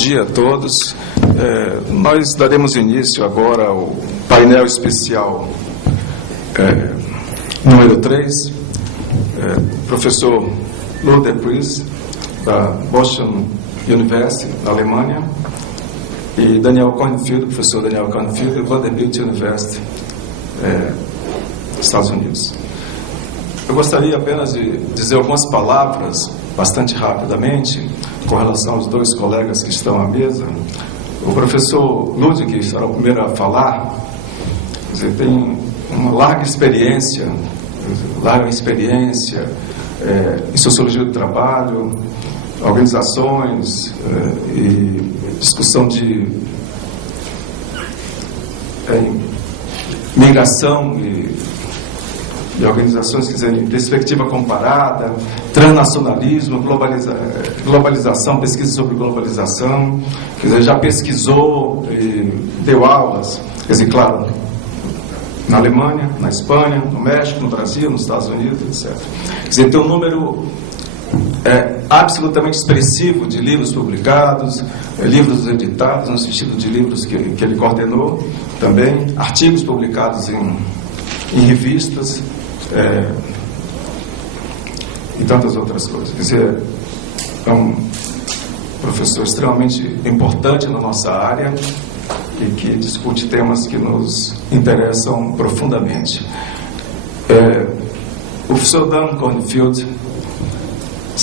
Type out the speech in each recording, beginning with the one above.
dia a todos. Nós daremos início agora ao painel especial número 3, professor Lothar Pries, da Boston University, na Alemanha, e Daniel Kornfield, professor Daniel Kornfield, da Vanderbilt University, Estados Unidos. Eu gostaria apenas de dizer algumas palavras, bastante rapidamente, com relação aos dois colegas que estão à mesa. O professor Ludwig, que será o primeiro a falar, tem uma larga experiência em sociologia do trabalho, organizações e discussão de migração e organizações, quer dizer, em perspectiva comparada, transnacionalismo, globalização, pesquisa sobre globalização, quer dizer, já pesquisou e deu aulas, quer dizer, claro, na Alemanha, na Espanha, no México, no Brasil, nos Estados Unidos, etc. Quer dizer, tem um número absolutamente expressivo de livros publicados, livros editados, no sentido de livros que ele coordenou também, artigos publicados em revistas, e tantas outras coisas. Quer dizer, é um professor extremamente importante na nossa área e que discute temas que nos interessam profundamente. O professor Dan Kornfield,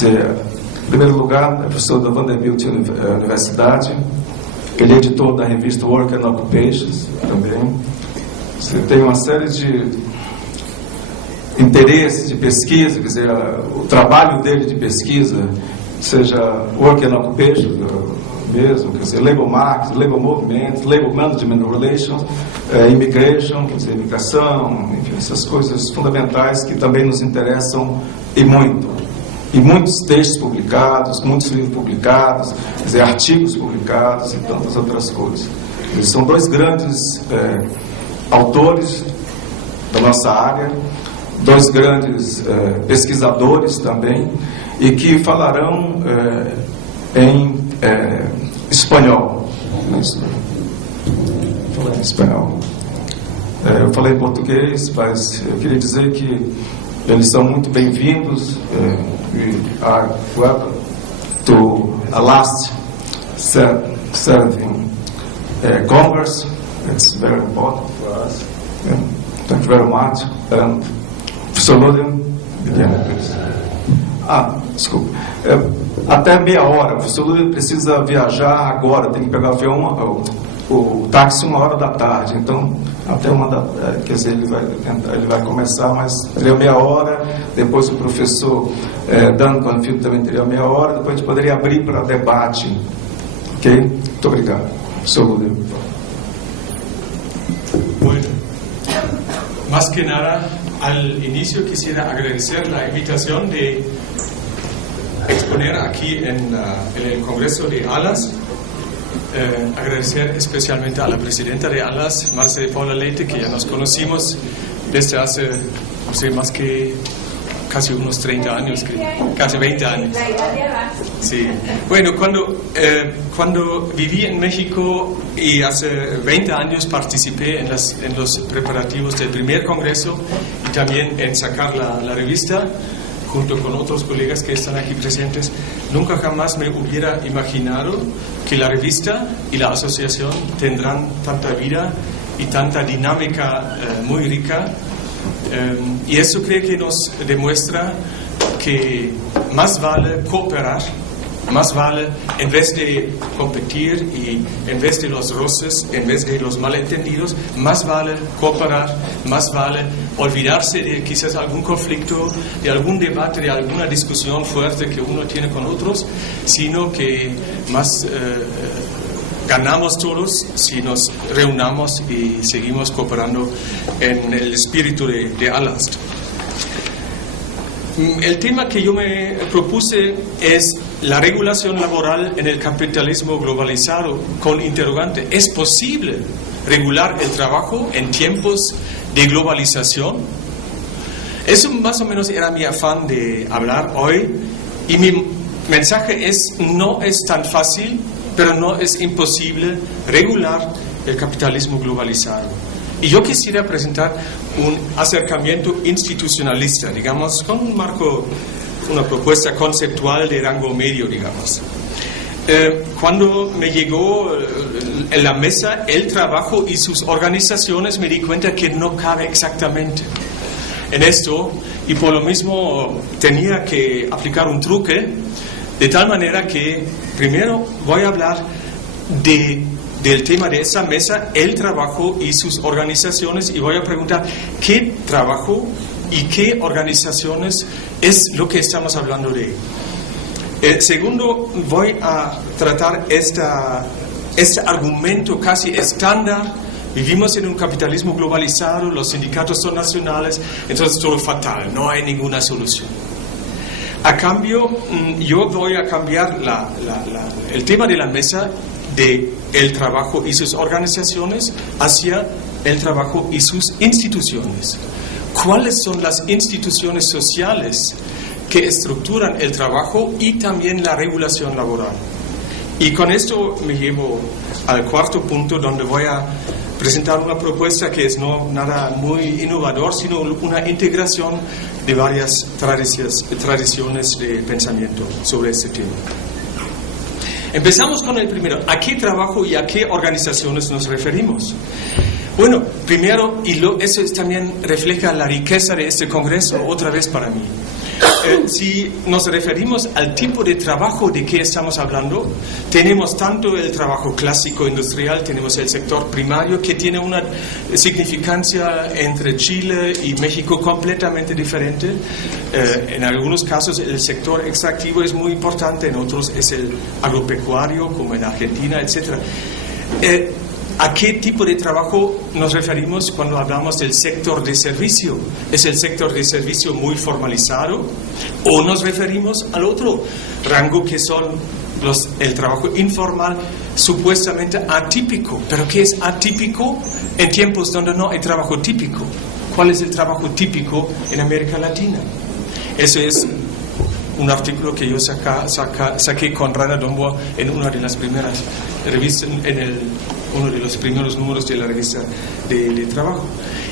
em primeiro lugar, é professor da Vanderbilt Universidade, ele é editor da revista Work and Occupations também. Você tem uma série de interesses de pesquisa, quer dizer, o trabalho dele de pesquisa, seja Work and Occupation mesmo, quer dizer, Labor Market, Labor Movement, Labor Management Relations, Immigration, quer dizer, imigração, enfim, essas coisas fundamentais que também nos interessam e muito. E muitos textos publicados, muitos livros publicados, quer dizer, artigos publicados e tantas outras coisas. Eles são dois grandes autores da nossa área, dois grandes pesquisadores também, e que falarão em espanhol. Falar em espanhol. Eu falei em português, mas eu queria dizer que eles são muito bem-vindos. We are welcome to a last serving Congress. It's very important for us. Thank you very much. Professor Lothar, desculpa. Até meia hora. O professor Lothar precisa viajar agora, tem que pegar o avião, o táxi 1h da tarde. Então, até quer dizer, ele vai começar, mas teria meia hora. Depois o professor Dan Kornfield também teria meia hora. Depois a gente poderia abrir para debate. Ok? Muito obrigado. Professor Lothar. Bueno, más que nada, al inicio quisiera agradecer la invitación de exponer aquí en el Congreso de ALAS. Agradecer especialmente a la presidenta de ALAS, Marce de Paula Leite, que ya nos conocimos desde hace, no sé, más que casi unos 30 años, casi 20 años. Sí. Bueno, cuando viví en México y hace 20 años participé en los preparativos del primer congreso y también en sacar la revista, junto con otros colegas que están aquí presentes, nunca jamás me hubiera imaginado que la revista y la asociación tendrán tanta vida y tanta dinámica muy rica. Y eso creo que nos demuestra que más vale cooperar, más vale, en vez de competir y en vez de los roces, en vez de los malentendidos, más vale cooperar, más vale olvidarse de quizás algún conflicto, de algún debate, de alguna discusión fuerte que uno tiene con otros, sino que más ganamos todos si nos reunamos y seguimos cooperando en el espíritu de ALAS. El tema que yo me propuse es la regulación laboral en el capitalismo globalizado con interrogante. ¿Es posible regular el trabajo en tiempos de globalización? Eso más o menos era mi afán de hablar hoy, y mi mensaje es: no es tan fácil pero no es imposible regular el capitalismo globalizado. Y yo quisiera presentar un acercamiento institucionalista, digamos, con un marco, una propuesta conceptual de rango medio, digamos. Cuando me llegó en la mesa el trabajo y sus organizaciones, me di cuenta que no cabe exactamente en esto, y por lo mismo tenía que aplicar un truque, de tal manera que primero voy a hablar del tema de esa mesa, el trabajo y sus organizaciones, y voy a preguntar qué trabajo y qué organizaciones es lo que estamos hablando de. Segundo, voy a tratar este argumento casi estándar. Vivimos en un capitalismo globalizado, los sindicatos son nacionales, entonces todo es fatal, no hay ninguna solución. A cambio, yo voy a cambiar el tema de la mesa de el trabajo y sus organizaciones hacia el trabajo y sus instituciones. ¿Cuáles son las instituciones sociales que estructuran el trabajo y también la regulación laboral? Y con esto me llevo al cuarto punto, donde voy a presentar una propuesta que es no nada muy innovador, sino una integración de varias tradiciones de pensamiento sobre este tema. Empezamos con el primero. ¿A qué trabajo y a qué organizaciones nos referimos? Bueno, primero, eso también refleja la riqueza de este congreso, otra vez para mí. Si nos referimos al tipo de trabajo de que estamos hablando, tenemos tanto el trabajo clásico industrial, tenemos el sector primario, que tiene una significancia entre Chile y México completamente diferente. En algunos casos el sector extractivo es muy importante, en otros es el agropecuario, como en Argentina, etc. ¿A qué tipo de trabajo nos referimos cuando hablamos del sector de servicio? ¿Es el sector de servicio muy formalizado? ¿O nos referimos al otro rango, que son el trabajo informal, supuestamente atípico? ¿Pero qué es atípico en tiempos donde no hay trabajo típico? ¿Cuál es el trabajo típico en América Latina? Eso es un artículo que yo saqué con Rana Dombo en una de las primeras revistas, uno de los primeros números de la revista de trabajo.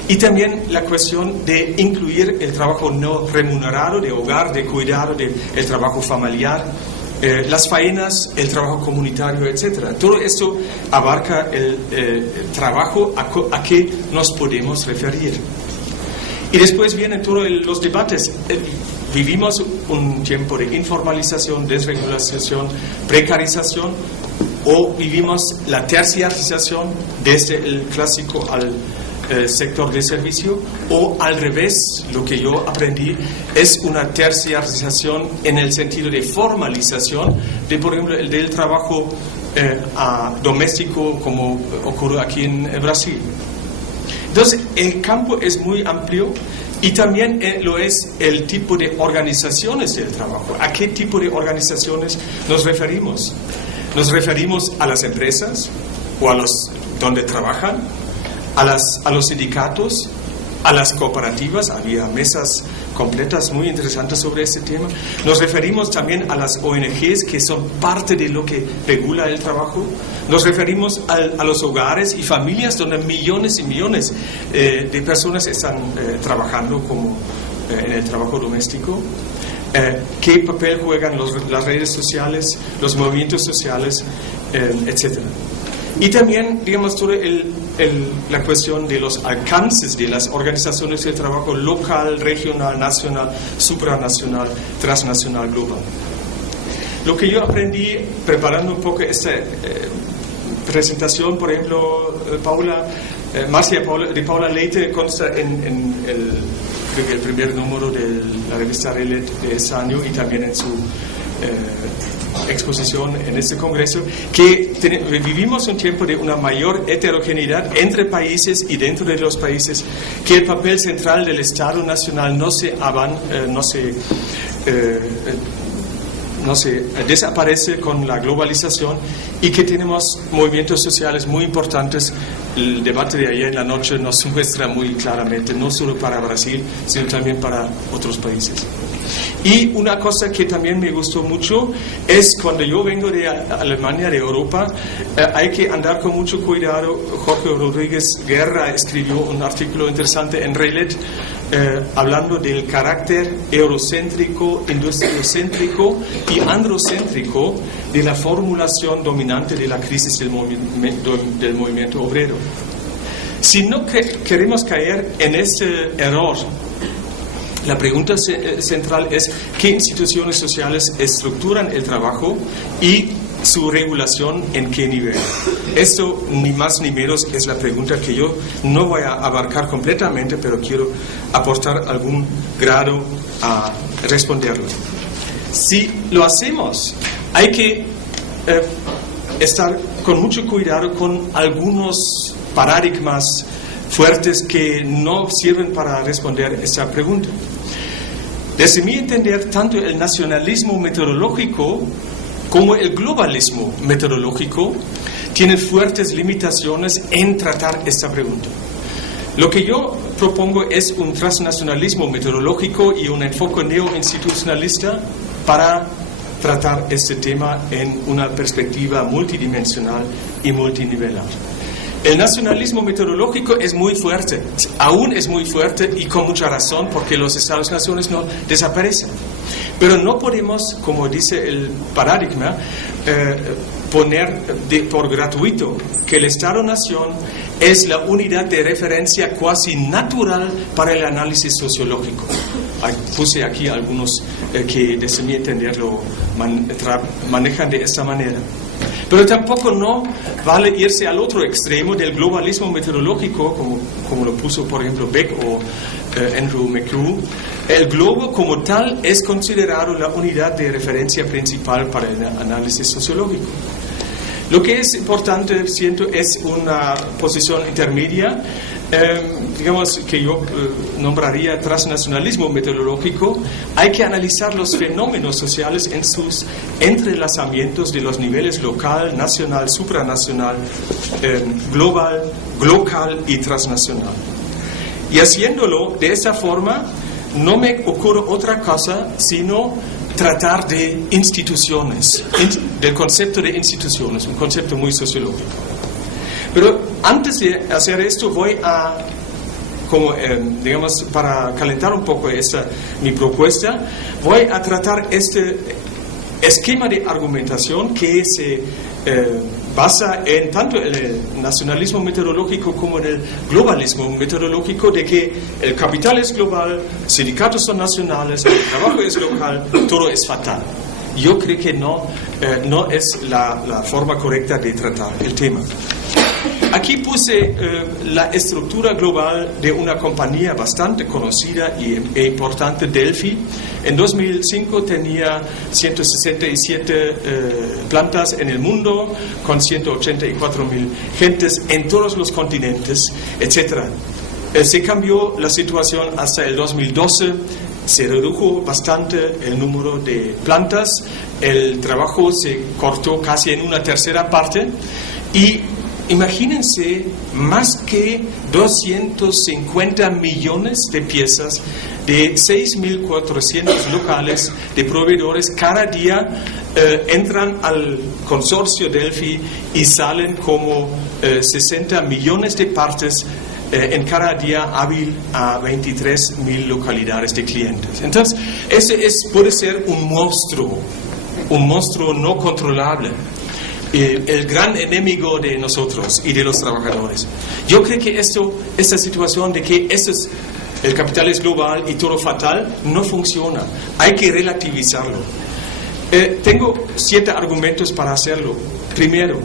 Y también la cuestión de incluir el trabajo no remunerado, de hogar, de cuidado, el trabajo familiar, las faenas, el trabajo comunitario, etc. Todo esto abarca el trabajo a que nos podemos referir. Y después vienen todos los debates. Vivimos un tiempo de informalización, desregulación, precarización, o vivimos la terciarización desde el clásico al sector de servicio, o al revés. Lo que yo aprendí es una terciarización en el sentido de formalización de, por ejemplo, el del trabajo doméstico, como ocurre aquí en Brasil. Entonces, el campo es muy amplio. Y también lo es el tipo de organizaciones del trabajo. ¿A qué tipo de organizaciones nos referimos? ¿Nos referimos a las empresas o a los donde trabajan? ¿A los sindicatos? ¿A las cooperativas? Había mesas completas muy interesantes sobre este tema. Nos referimos también a las ONGs, que son parte de lo que regula el trabajo. Nos referimos a los hogares y familias donde millones y millones de personas están trabajando como en el trabajo doméstico. ¿Qué papel juegan las redes sociales, los movimientos sociales, etcétera? Y también, digamos, toda la cuestión de los alcances de las organizaciones de trabajo local, regional, nacional, supranacional, transnacional, global. Lo que yo aprendí preparando un poco esta presentación, por ejemplo, Marcia de Paula Leite consta en el primer número de la revista Relet de ese año, y también en su exposición en este congreso, que vivimos un tiempo de una mayor heterogeneidad entre países y dentro de los países, que el papel central del Estado nacional no se desaparece con la globalización, y que tenemos movimientos sociales muy importantes. El debate de ayer en la noche nos muestra muy claramente, no solo para Brasil, sino también para otros países. Y una cosa que también me gustó mucho es cuando yo vengo de Alemania, de Europa, hay que andar con mucho cuidado. Jorge Rodríguez Guerra escribió un artículo interesante en Relet hablando del carácter eurocéntrico, industriocéntrico y androcéntrico de la formulación dominante de la crisis del movimiento obrero. Si no queremos caer en ese error, la pregunta central es qué instituciones sociales estructuran el trabajo y su regulación en qué nivel. Esto ni más ni menos es la pregunta que yo no voy a abarcar completamente, pero quiero aportar algún grado a responderlo. Si lo hacemos, hay que estar con mucho cuidado con algunos paradigmas fuertes que no sirven para responder esta pregunta. Desde mi entender, tanto el nacionalismo metodológico como el globalismo metodológico tienen fuertes limitaciones en tratar esta pregunta. Lo que yo propongo es un transnacionalismo metodológico y un enfoque neoinstitucionalista para tratar este tema en una perspectiva multidimensional y multinivelar. El nacionalismo metodológico es muy fuerte, aún es muy fuerte y con mucha razón, porque los Estados-naciones no desaparecen. Pero no podemos, como dice el paradigma, poner por gratuito que el Estado-nación es la unidad de referencia cuasi natural para el análisis sociológico. Puse aquí algunos que, desde mi entender, lo manejan de esta manera. Pero tampoco no vale irse al otro extremo del globalismo metodológico, como lo puso, por ejemplo, Beck o Andrew McCrew. El globo como tal es considerado la unidad de referencia principal para el análisis sociológico. Lo que es importante, siento, es una posición intermedia, digamos que yo nombraría transnacionalismo metodológico. Hay que analizar los fenómenos sociales en sus entrelazamientos de los niveles local, nacional, supranacional, global, local y transnacional. Y haciéndolo de esa forma, no me ocurre otra cosa sino tratar de instituciones, del concepto de instituciones, un concepto muy sociológico. Pero antes de hacer esto voy a, digamos, para calentar un poco mi propuesta, voy a tratar este esquema de argumentación que se basa en tanto en el nacionalismo metodológico como en el globalismo metodológico, de que el capital es global, sindicatos son nacionales, el trabajo es local, todo es fatal. Yo creo que no es la forma correcta de tratar el tema. Aquí puse la estructura global de una compañía bastante conocida e importante, Delphi. En 2005 tenía 167 plantas en el mundo, con 184,000 gentes en todos los continentes, etc. Se cambió la situación hasta el 2012. Se redujo bastante el número de plantas, el trabajo se cortó casi en una tercera parte y imagínense más que 250 millones de piezas de 6.400 locales de proveedores cada día entran al consorcio Delphi y salen como 60 millones de partes en cada día hábil a 23,000 localidades de clientes. Entonces, ese puede ser un monstruo no controlable, el gran enemigo de nosotros y de los trabajadores. Yo creo que esta situación de que el capital es global y todo fatal, no funciona. Hay que relativizarlo. Tengo 7 argumentos para hacerlo. Primero,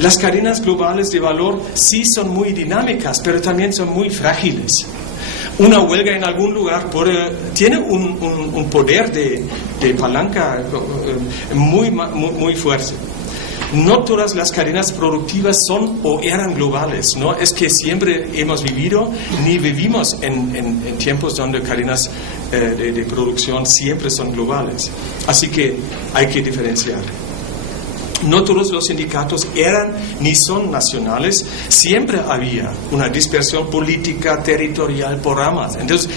las cadenas globales de valor sí son muy dinámicas, pero también son muy frágiles. Una huelga en algún lugar tiene un poder de palanca muy fuerte. No todas las cadenas productivas son o eran globales, no es que siempre hemos vivido ni vivimos en tiempos donde cadenas de producción siempre son globales. Así que hay que diferenciar. No todos los sindicatos eran ni son nacionales, siempre había una dispersión política, territorial por ramas. Entonces,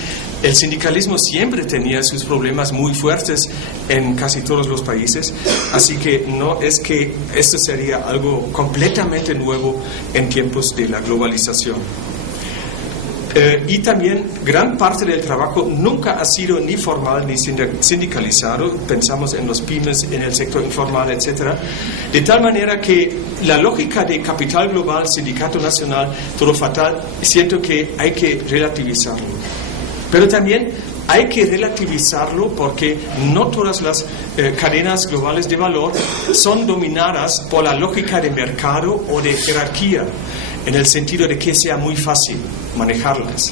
El sindicalismo siempre tenía sus problemas muy fuertes en casi todos los países, así que no es que esto sería algo completamente nuevo en tiempos de la globalización. Y también gran parte del trabajo nunca ha sido ni formal ni sindicalizado, pensamos en los pymes, en el sector informal, etc. De tal manera que la lógica de capital global, sindicato nacional, todo fatal, siento que hay que relativizarlo. Pero también hay que relativizarlo porque no todas las cadenas globales de valor son dominadas por la lógica de mercado o de jerarquía, en el sentido de que sea muy fácil manejarlas.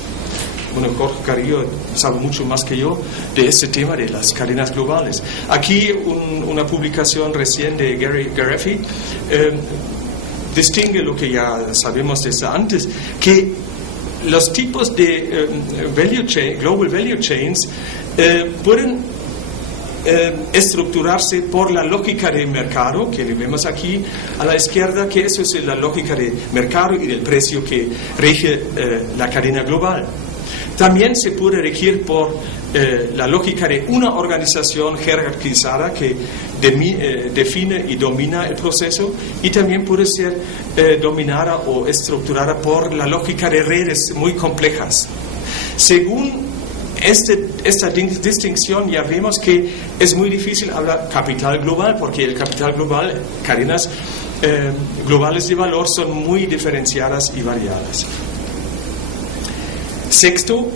Bueno, Jorge Carrillo sabe mucho más que yo de este tema de las cadenas globales. Aquí una publicación recién de Gary Gareffi distingue lo que ya sabemos desde antes, que los tipos de global value chains pueden estructurarse por la lógica de mercado, que le vemos aquí a la izquierda, que eso es la lógica de mercado y del precio que rige la cadena global. También se puede regir por la lógica de una organización jerarquizada que define y domina el proceso, y también puede ser dominada o estructurada por la lógica de redes muy complejas. Según esta distinción ya vemos que es muy difícil hablar capital global, porque el capital global, cadenas globales de valor son muy diferenciadas y variadas. Sexto,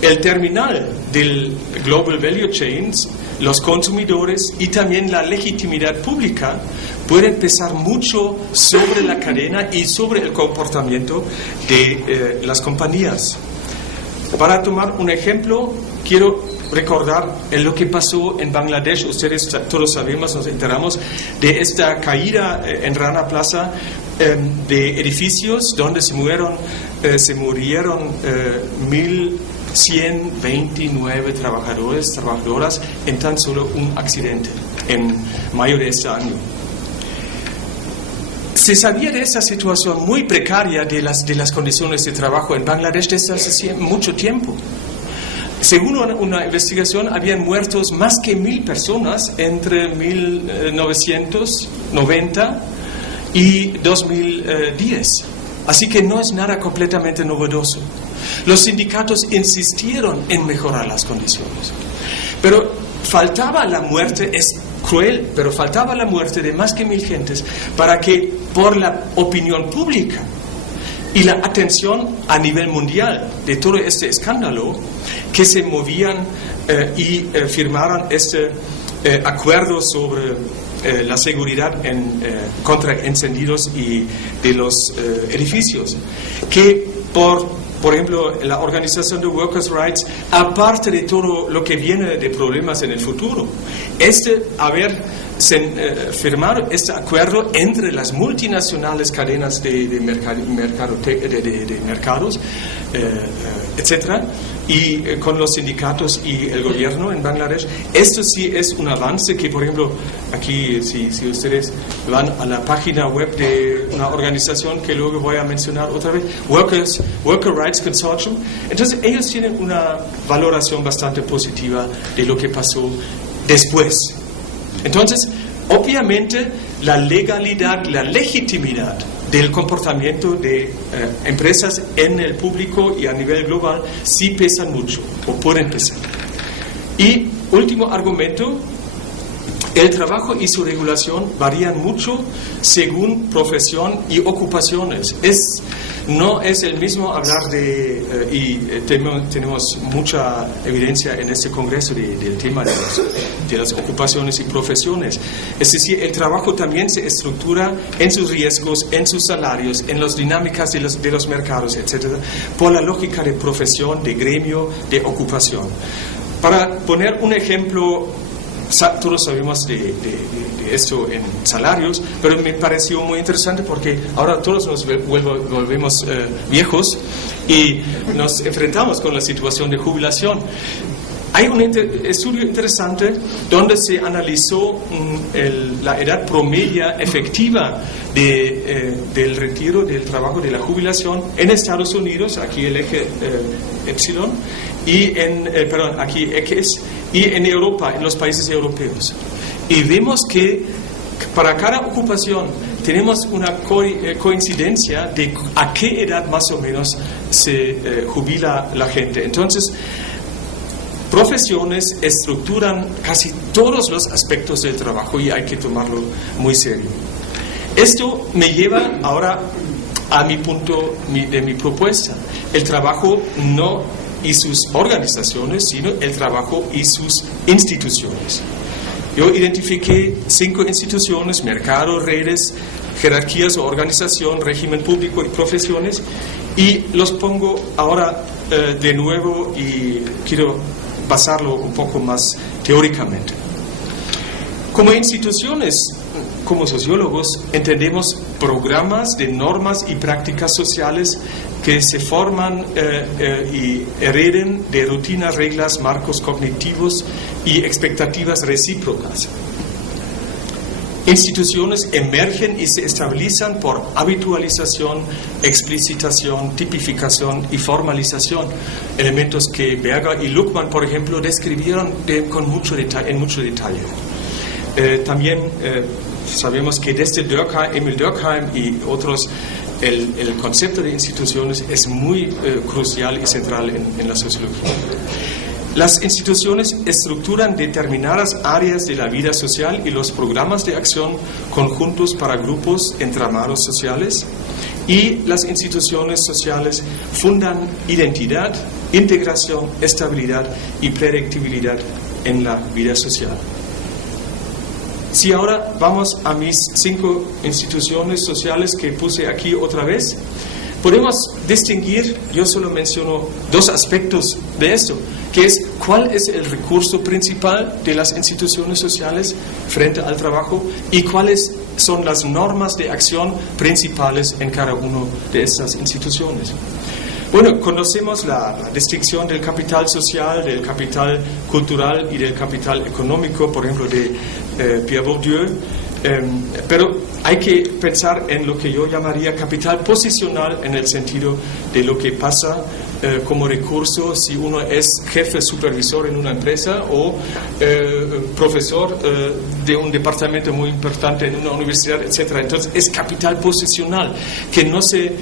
el terminal del Global Value Chains, los consumidores y también la legitimidad pública pueden pesar mucho sobre la cadena y sobre el comportamiento de las compañías. Para tomar un ejemplo, quiero recordar lo que pasó en Bangladesh. Ustedes todos sabemos, nos enteramos de esta caída en Rana Plaza de edificios donde se murieron 1.129 trabajadoras en tan solo un accidente en mayo de este año. Se sabía de esta situación muy precaria de las condiciones de trabajo en Bangladesh desde hace mucho tiempo. Según una investigación, habían muerto más que 1.000 personas entre 1990 y 2010. Así que no es nada completamente novedoso. Los sindicatos insistieron en mejorar las condiciones. Pero faltaba la muerte, es cruel, pero faltaba la muerte de más que 1.000 gentes para que, por la opinión pública y la atención a nivel mundial de todo este escándalo, que se movían y firmaran este acuerdo sobre la seguridad contra incendios y de los edificios, que por ejemplo, la organización de Workers' Rights, aparte de todo lo que viene de problemas en el futuro, firmar este acuerdo entre las multinacionales cadenas de mercados, etcétera, y con los sindicatos y el gobierno en Bangladesh, esto sí es un avance que, por ejemplo, aquí si ustedes van a la página web de una organización que luego voy a mencionar otra vez, Workers' Rights Consortium, entonces ellos tienen una valoración bastante positiva de lo que pasó después. Entonces, obviamente, la legalidad, la legitimidad del comportamiento de empresas en el público y a nivel global sí pesan mucho, o pueden pesar. Y último argumento, el trabajo y su regulación varían mucho según profesión y ocupaciones. No es el mismo hablar tenemos mucha evidencia en este congreso del tema de las ocupaciones y profesiones. Es decir, el trabajo también se estructura en sus riesgos, en sus salarios, en las dinámicas de los mercados, etc., por la lógica de profesión, de gremio, de ocupación. Para poner un ejemplo, todos sabemos de esto en salarios, pero me pareció muy interesante porque ahora todos nos volvemos viejos y nos enfrentamos con la situación de jubilación. Hay un estudio interesante donde se analizó la edad promedia efectiva del retiro del trabajo de la jubilación en Estados Unidos, aquí el eje Epsilon, y en Europa, en los países europeos. Y vemos que para cada ocupación tenemos una coincidencia de a qué edad más o menos se jubila la gente. Entonces, profesiones estructuran casi todos los aspectos del trabajo y hay que tomarlo muy serio. Esto me lleva ahora a mi punto de mi propuesta. El trabajo no y sus organizaciones, sino el trabajo y sus instituciones. Yo identifiqué 5 instituciones: mercado, redes, jerarquías o organización, régimen público y profesiones, y los pongo ahora de nuevo y quiero basarlo un poco más teóricamente. Como instituciones, como sociólogos, entendemos programas de normas y prácticas sociales que se forman y hereden de rutinas, reglas, marcos cognitivos y expectativas recíprocas. Instituciones emergen y se estabilizan por habitualización, explicitación, tipificación y formalización, elementos que Berger y Luckmann, por ejemplo, describieron en mucho detalle. También sabemos que desde Emil Durkheim y otros, el concepto de instituciones es muy crucial y central en la sociología. Las instituciones estructuran determinadas áreas de la vida social y los programas de acción conjuntos para grupos entramados sociales, y las instituciones sociales fundan identidad, integración, estabilidad y predictibilidad en la vida social. Si ahora vamos a mis 5 instituciones sociales que puse aquí otra vez, podemos distinguir, yo solo menciono 2 aspectos de esto, que es cuál es el recurso principal de las instituciones sociales frente al trabajo y cuáles son las normas de acción principales en cada una de estas instituciones. Bueno, conocemos la distinción del capital social, del capital cultural y del capital económico, por ejemplo, de Pierre Bourdieu, pero hay que pensar en lo que yo llamaría capital posicional, en el sentido de lo que pasa como recurso si uno es jefe supervisor en una empresa o profesor de un departamento muy importante en una universidad, etc. Entonces es capital posicional que no se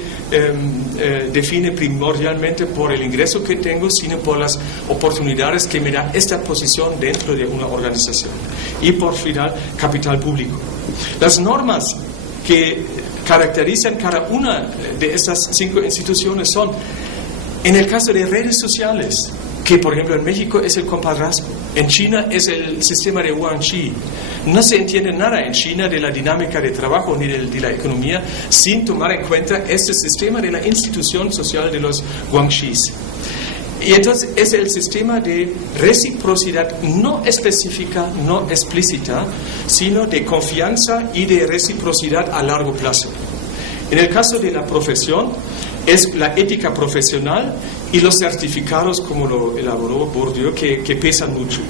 define primordialmente por el ingreso que tengo, sino por las oportunidades que me da esta posición dentro de una organización. Y por final, capital público. Las normas que caracterizan cada una de estas 5 instituciones son, en el caso de redes sociales, que por ejemplo en México es el compadrazgo, en China es el sistema de Guangxi. No se entiende nada en China de la dinámica de trabajo ni de la economía sin tomar en cuenta este sistema de la institución social de los Guangxis. Y entonces es el sistema de reciprocidad no específica, no explícita, sino de confianza y de reciprocidad a largo plazo. En el caso de la profesión, es la ética profesional y los certificados, como lo elaboró Bourdieu, que pesan mucho.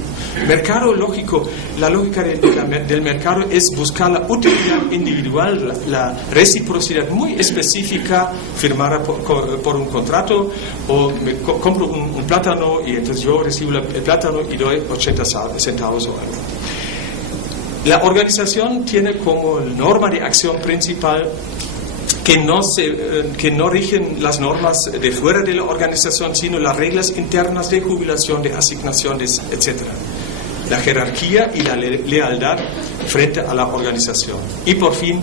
Mercado lógico, la lógica del mercado es buscar la utilidad individual, la reciprocidad muy específica, firmada por un contrato, o me compro un plátano y entonces yo recibo el plátano y doy 80 centavos o algo. La organización tiene como norma de acción principal que no rigen las normas de fuera de la organización, sino las reglas internas de jubilación, de asignaciones, etc. La jerarquía y la lealtad frente a la organización. Y por fin,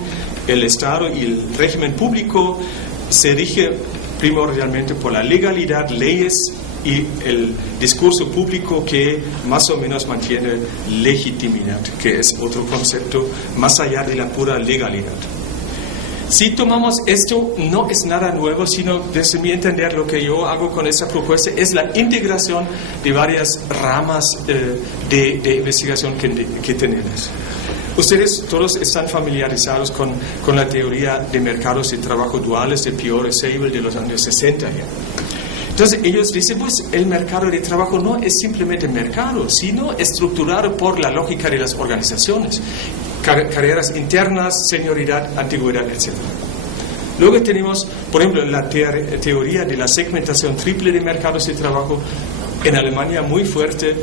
el Estado y el régimen público se rige primordialmente por la legalidad, leyes y el discurso público que más o menos mantiene legitimidad, que es otro concepto más allá de la pura legalidad. Si tomamos esto, no es nada nuevo, sino desde mi entender lo que yo hago con esta propuesta es la integración de varias ramas de investigación que tenemos. Ustedes todos están familiarizados con la teoría de mercados de trabajo duales de Piore Seibel de los años 60 ya. Entonces ellos dicen, pues el mercado de trabajo no es simplemente mercado, sino estructurado por la lógica de las organizaciones. Carreras internas, senioridad, antigüedad, etc. Luego tenemos, por ejemplo, la teoría de la segmentación triple de mercados de trabajo, en Alemania muy fuerte,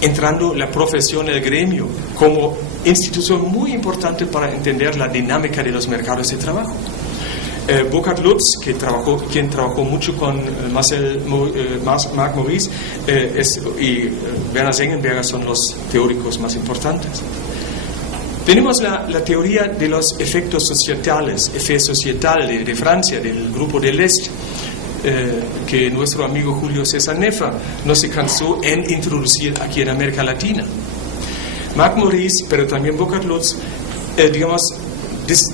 entrando la profesión, el gremio, como institución muy importante para entender la dinámica de los mercados de trabajo. Burkhard Lutz, quien trabajó mucho con Marc Maurice y Werner Sengenberger son los teóricos más importantes. Tenemos la teoría de los efectos societales, Effet Societal de Francia, del grupo del Este, que nuestro amigo Julio César Neffa no se cansó en introducir aquí en América Latina. Marc Maurice, pero también Burkhard Lutz,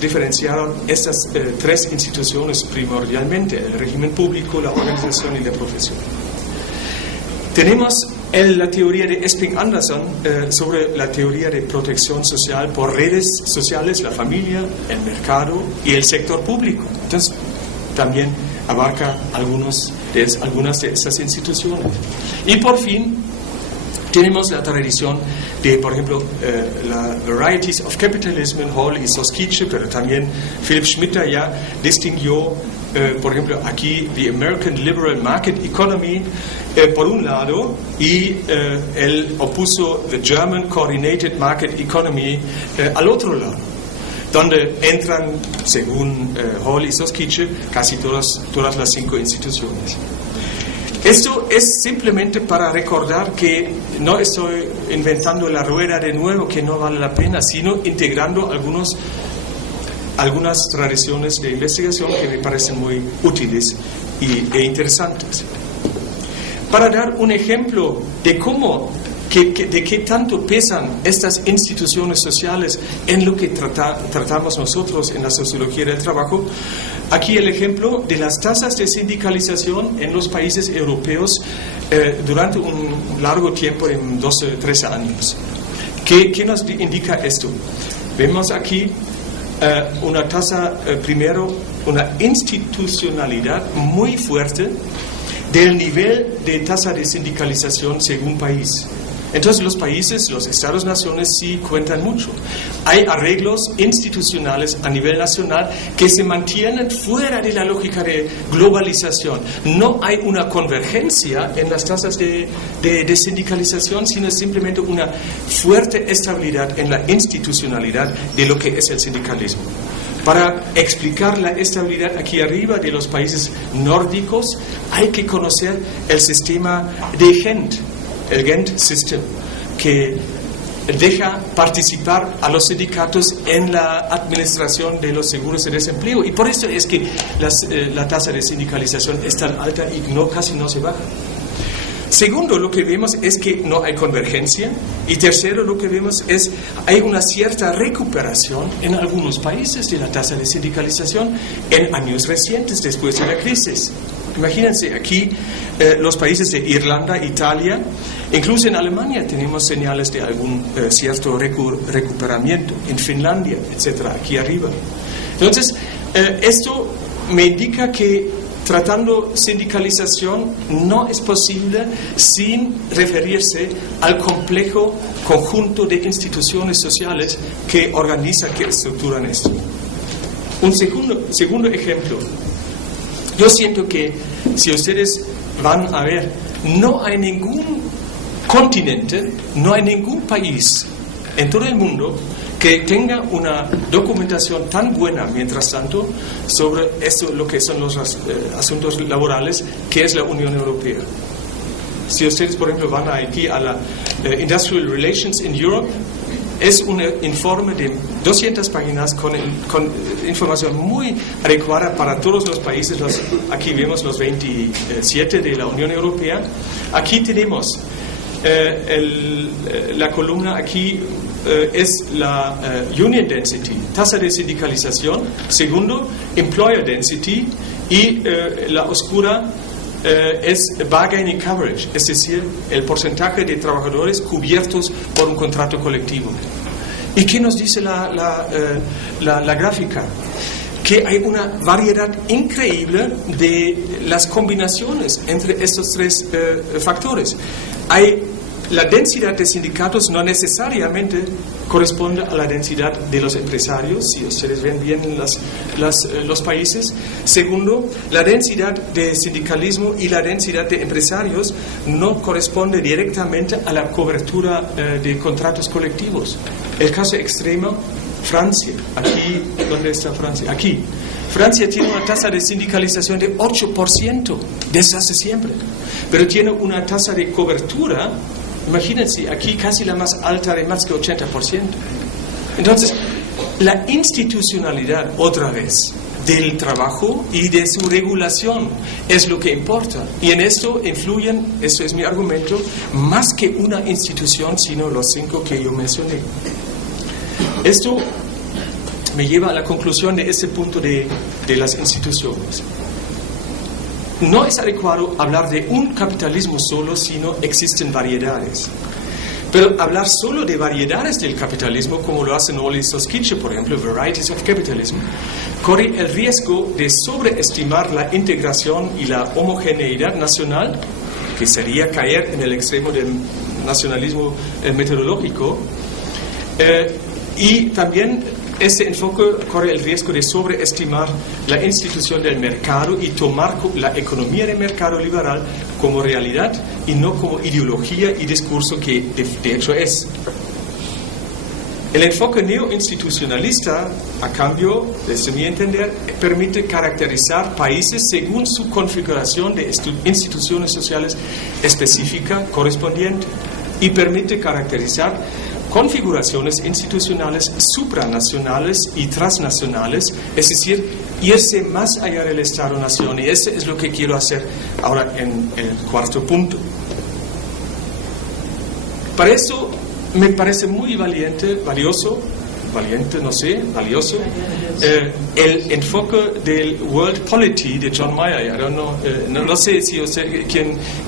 diferenciaron estas tres instituciones primordialmente: el régimen público, la organización y la profesión. Tenemos la teoría de Esping-Andersen sobre la teoría de protección social por redes sociales, la familia, el mercado y el sector público. Entonces, también abarca algunas de esas instituciones. Y por fin, tenemos la tradición de, por ejemplo, la Varieties of Capitalism en Hall y Soskice, pero también Philip Schmitter ya distinguió, por ejemplo, aquí the American Liberal Market Economy por un lado, y él opuso the German Coordinated Market Economy al otro lado, donde entran, según Hall y Soskice, casi todas las 5 instituciones. Esto es simplemente para recordar que no estoy inventando la rueda de nuevo, que no vale la pena, sino integrando algunas tradiciones de investigación que me parecen muy útiles e interesantes. Para dar un ejemplo de de qué tanto pesan estas instituciones sociales en lo que tratamos nosotros en la sociología del trabajo, aquí el ejemplo de las tasas de sindicalización en los países europeos durante un largo tiempo, en 12-13 años. ¿Qué nos indica esto? Vemos aquí una tasa, primero, una institucionalidad muy fuerte del nivel de tasa de sindicalización según país. Entonces los países, los estados-naciones sí cuentan mucho. Hay arreglos institucionales a nivel nacional que se mantienen fuera de la lógica de globalización. No hay una convergencia en las tasas de sindicalización, sino simplemente una fuerte estabilidad en la institucionalidad de lo que es el sindicalismo. Para explicar la estabilidad aquí arriba de los países nórdicos, hay que conocer el sistema de Ghent, el Ghent System, que deja participar a los sindicatos en la administración de los seguros de desempleo, y por eso es que la tasa de sindicalización es tan alta y casi no se baja. Segundo, lo que vemos es que no hay convergencia, y tercero, lo que vemos es hay una cierta recuperación en algunos países de la tasa de sindicalización en años recientes después de la crisis. Imagínense aquí los países de Irlanda, Italia, incluso en Alemania tenemos señales de algún cierto recuperamiento, en Finlandia, etcétera, aquí arriba. Entonces, esto me indica que tratando sindicalización no es posible sin referirse al complejo conjunto de instituciones sociales que organizan, que estructuran esto. Un segundo ejemplo. Yo siento que si ustedes van a ver, no hay ningún continente, no hay ningún país en todo el mundo que tenga una documentación tan buena, mientras tanto, sobre esto, lo que son los asuntos laborales, que es la Unión Europea. Si ustedes, por ejemplo, van aquí a la Industrial Relations in Europe, es un informe de 200 páginas con información muy adecuada para todos los países. Aquí vemos los 27 de la Unión Europea. Aquí tenemos la columna aquí es la Union Density, tasa de sindicalización. Segundo, Employer Density, y la oscura es bargaining coverage, es decir, el porcentaje de trabajadores cubiertos por un contrato colectivo. ¿Y qué nos dice la gráfica? Que hay una variedad increíble de las combinaciones entre estos tres factores. Hay la densidad de sindicatos no necesariamente corresponde a la densidad de los empresarios, si ustedes ven bien los países. Segundo, la densidad de sindicalismo y la densidad de empresarios no corresponde directamente a la cobertura de contratos colectivos. El caso extremo, Francia. Aquí, ¿dónde está Francia? Aquí. Francia tiene una tasa de sindicalización de 8% desde hace siempre, pero tiene una tasa de cobertura, imagínense, aquí casi la más alta de más que 80%. Entonces, la institucionalidad, otra vez, del trabajo y de su regulación es lo que importa. Y en esto influyen, eso es mi argumento, más que una institución, sino los 5 que yo mencioné. Esto me lleva a la conclusión de este punto de las instituciones. No es adecuado hablar de un capitalismo solo, sino existen variedades. Pero hablar solo de variedades del capitalismo, como lo hace Nolle Soskice, por ejemplo, Varieties of Capitalism, corre el riesgo de sobreestimar la integración y la homogeneidad nacional, que sería caer en el extremo del nacionalismo metodológico, y también este enfoque corre el riesgo de sobreestimar la institución del mercado y tomar la economía de mercado liberal como realidad y no como ideología y discurso que de hecho es. El enfoque neoinstitucionalista, a cambio, desde mi entender, permite caracterizar países según su configuración de instituciones sociales específica correspondiente y permite caracterizar configuraciones institucionales supranacionales y transnacionales, es decir, irse más allá del Estado-Nación. Y eso es lo que quiero hacer ahora en el cuarto punto. Para eso me parece muy valioso, el enfoque del World Polity de John Mayer. No sé si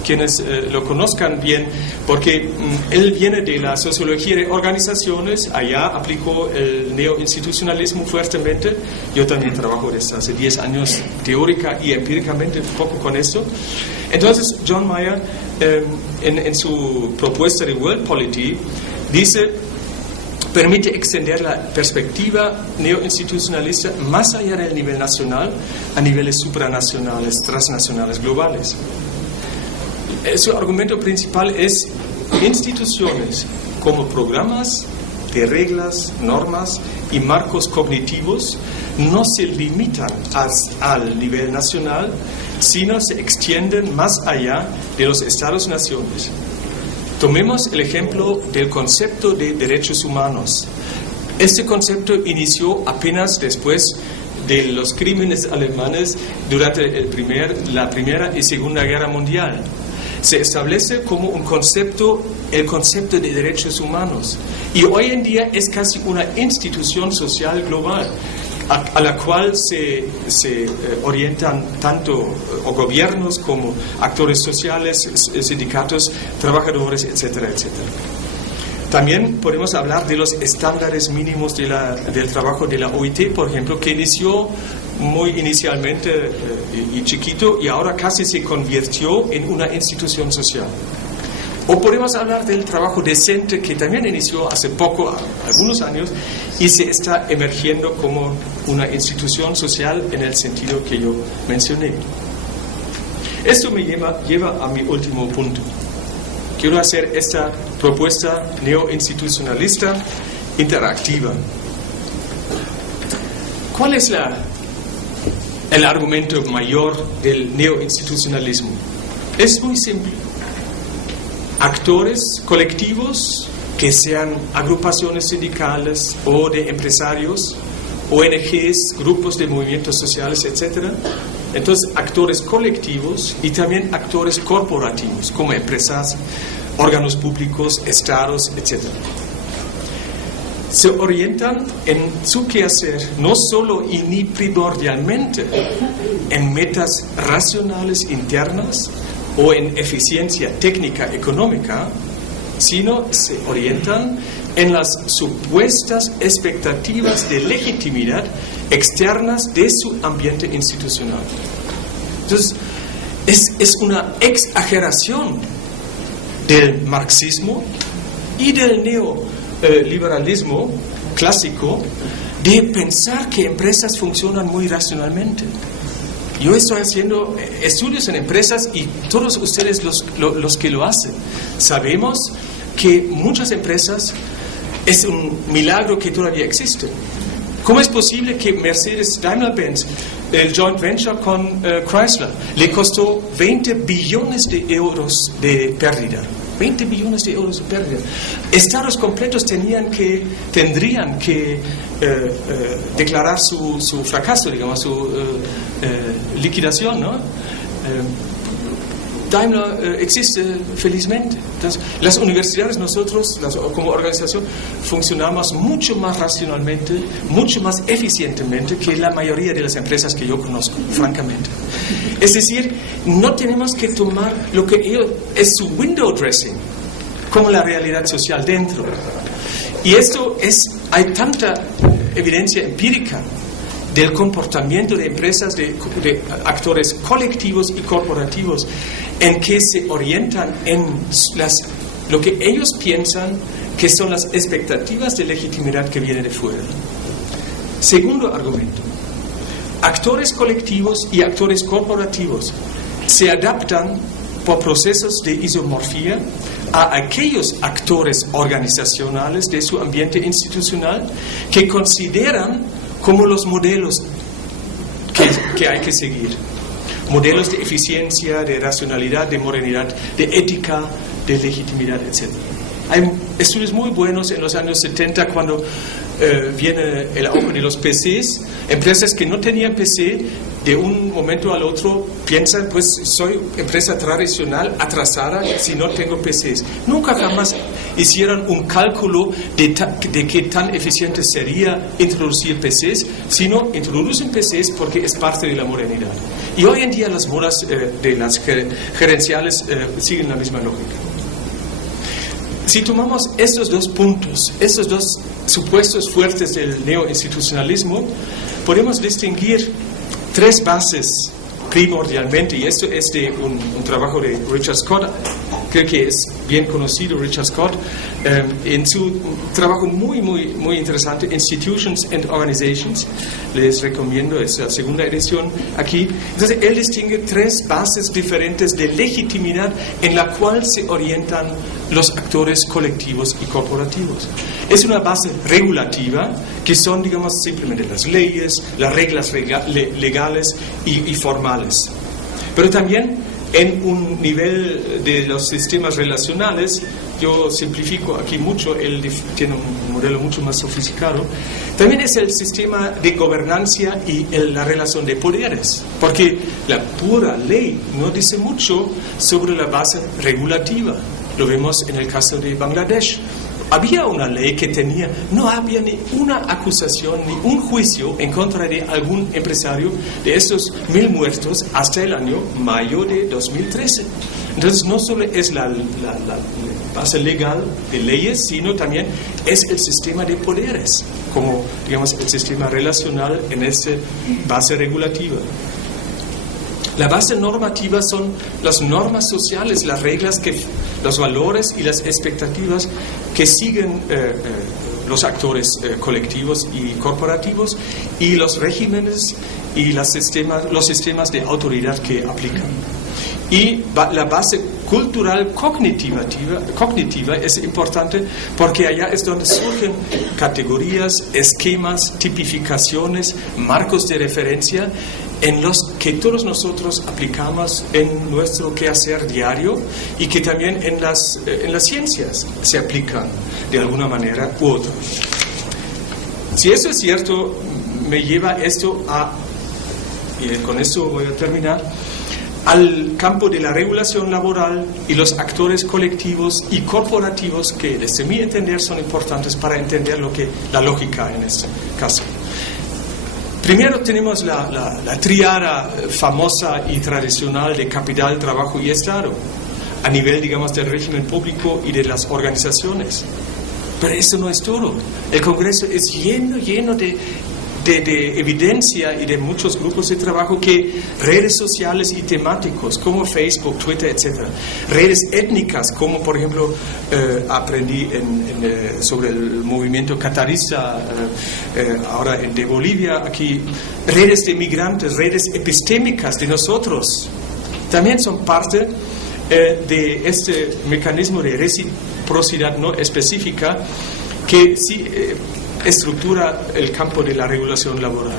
quienes lo conozcan bien, porque él viene de la sociología de organizaciones, allá aplicó el neoinstitucionalismo fuertemente. Yo también trabajo desde hace 10 años teórica y empíricamente un poco con eso. Entonces John Mayer en su propuesta de World Polity dice: permite extender la perspectiva neoinstitucionalista más allá del nivel nacional a niveles supranacionales, transnacionales, globales. Su argumento principal es: instituciones como programas de reglas, normas y marcos cognitivos no se limitan al nivel nacional, sino se extienden más allá de los estados-naciones. Tomemos el ejemplo del concepto de derechos humanos. Este concepto inició apenas después de los crímenes alemanes durante la Primera y Segunda Guerra Mundial. Se establece como un concepto, el concepto de derechos humanos. Y hoy en día es casi una institución social global a la cual se orientan tanto gobiernos como actores sociales, sindicatos, trabajadores, etcétera, etcétera. También podemos hablar de los estándares mínimos del trabajo de la OIT, por ejemplo, que inició muy inicialmente y chiquito y ahora casi se convirtió en una institución social. O podemos hablar del trabajo decente, que también inició hace poco, algunos años, y se está emergiendo como una institución social en el sentido que yo mencioné. Esto me lleva a mi último punto. Quiero hacer esta propuesta neoinstitucionalista interactiva. ¿Cuál es el argumento mayor del neoinstitucionalismo? Es muy simple. Actores colectivos, que sean agrupaciones sindicales o de empresarios, ONGs, grupos de movimientos sociales, etc. Entonces, actores colectivos y también actores corporativos, como empresas, órganos públicos, estados, etc. Se orientan en su quehacer no solo y ni primordialmente en metas racionales internas o en eficiencia técnica económica, sino se orientan en las supuestas expectativas de legitimidad externas de su ambiente institucional. Entonces, es una exageración del marxismo y del neoliberalismo clásico de pensar que empresas funcionan muy racionalmente. Yo estoy haciendo estudios en empresas y todos ustedes los que lo hacen, sabemos que muchas empresas es un milagro que todavía existen. ¿Cómo es posible que Mercedes-Daimler-Benz, el joint venture con Chrysler, le costó 20 billones de euros de pérdida? 20 billones de euros de pérdida. Estados completos tendrían que declarar su fracaso, digamos, su liquidación, ¿no? Daimler existe felizmente. Entonces, las universidades, nosotros como organización funcionamos mucho más racionalmente, mucho más eficientemente que la mayoría de las empresas que yo conozco, francamente. Es decir, no tenemos que tomar lo que es su window dressing como la realidad social dentro. Y esto hay tanta evidencia empírica del comportamiento de empresas, de actores colectivos y corporativos, en que se orientan en lo que ellos piensan que son las expectativas de legitimidad que vienen de fuera. Segundo argumento, actores colectivos y actores corporativos se adaptan por procesos de isomorfía a aquellos actores organizacionales de su ambiente institucional que consideran como los modelos que hay que seguir. Modelos de eficiencia, de racionalidad, de moralidad, de ética, de legitimidad, etc. Hay estudios muy buenos en los años 70 cuando viene el auge de los PCs. Empresas que no tenían PC, de un momento al otro piensan, pues soy empresa tradicional, atrasada, si no tengo PCs. Nunca jamás hicieron un cálculo de qué tan eficiente sería introducir PCs, sino introducen PCs porque es parte de la modernidad. Y hoy en día las modas de las gerenciales siguen la misma lógica. Si tomamos estos dos puntos, estos dos supuestos fuertes del neoinstitucionalismo, podemos distinguir tres bases primordialmente, y esto es de un trabajo de Richard Scott, creo que es bien conocido Richard Scott, en su trabajo muy interesante, Institutions and Organizations, les recomiendo, es la segunda edición aquí. Entonces él distingue tres bases diferentes de legitimidad en la cual se orientan los actores colectivos y corporativos. Es una base regulativa, que son, digamos, simplemente las leyes, las reglas legales y formales. Pero también en un nivel de los sistemas relacionales, yo simplifico aquí mucho, él tiene un modelo mucho más sofisticado, también es el sistema de gobernancia y la relación de poderes, porque la pura ley no dice mucho sobre la base regulativa. Lo vemos en el caso de Bangladesh. Había una ley que no había ni una acusación ni un juicio en contra de algún empresario de estos 1,000 muertos hasta el año mayo de 2013. Entonces no solo es la base legal de leyes, sino también es el sistema de poderes, como digamos el sistema relacional en esta base regulativa. La base normativa son las normas sociales, las reglas, los valores y las expectativas que siguen los actores colectivos y corporativos, y los regímenes y los sistemas de autoridad que aplican. Y la base cultural cognitiva es importante, porque allá es donde surgen categorías, esquemas, tipificaciones, marcos de referencia en los que todos nosotros aplicamos en nuestro quehacer diario, y que también en las ciencias se aplican de alguna manera u otra. Si eso es cierto, me lleva esto y con esto voy a terminar, al campo de la regulación laboral y los actores colectivos y corporativos que, desde mi entender, son importantes para entender la lógica en este caso. Primero tenemos la tríada famosa y tradicional de capital, trabajo y Estado, a nivel, digamos, del régimen público y de las organizaciones. Pero eso no es todo. El Congreso es lleno de de evidencia y de muchos grupos de trabajo que redes sociales y temáticos como Facebook, Twitter, etc., redes étnicas como por ejemplo aprendí sobre el movimiento catarista ahora de Bolivia, aquí redes de migrantes, redes epistémicas de nosotros, también son parte de este mecanismo de reciprocidad no específica que sí estructura el campo de la regulación laboral.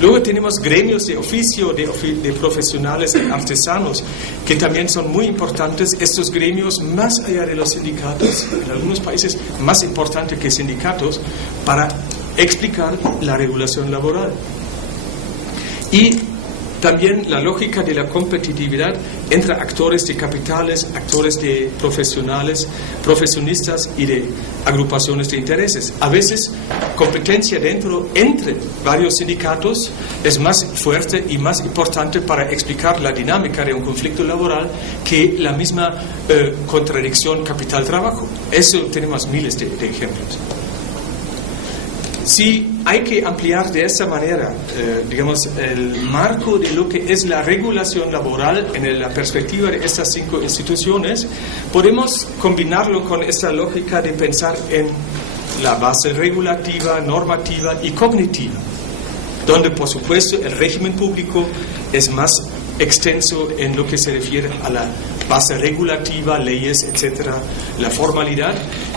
Luego tenemos gremios de oficio, de profesionales y artesanos, que también son muy importantes. Estos gremios, más allá de los sindicatos, en algunos países más importantes que sindicatos, para explicar la regulación laboral. Y también la lógica de la competitividad entre actores de capitales, actores de profesionales, profesionistas y de agrupaciones de intereses. A veces competencia entre varios sindicatos es más fuerte y más importante para explicar la dinámica de un conflicto laboral que la misma contradicción capital-trabajo. Eso tenemos miles de ejemplos. Si hay que ampliar de esa manera, digamos, el marco de lo que es la regulación laboral en la perspectiva de estas 5 instituciones, podemos combinarlo con esta lógica de pensar en la base regulativa, normativa y cognitiva, donde por supuesto el régimen público es más extenso en lo que se refiere a la base regulativa, leyes, etcétera, la formalidad,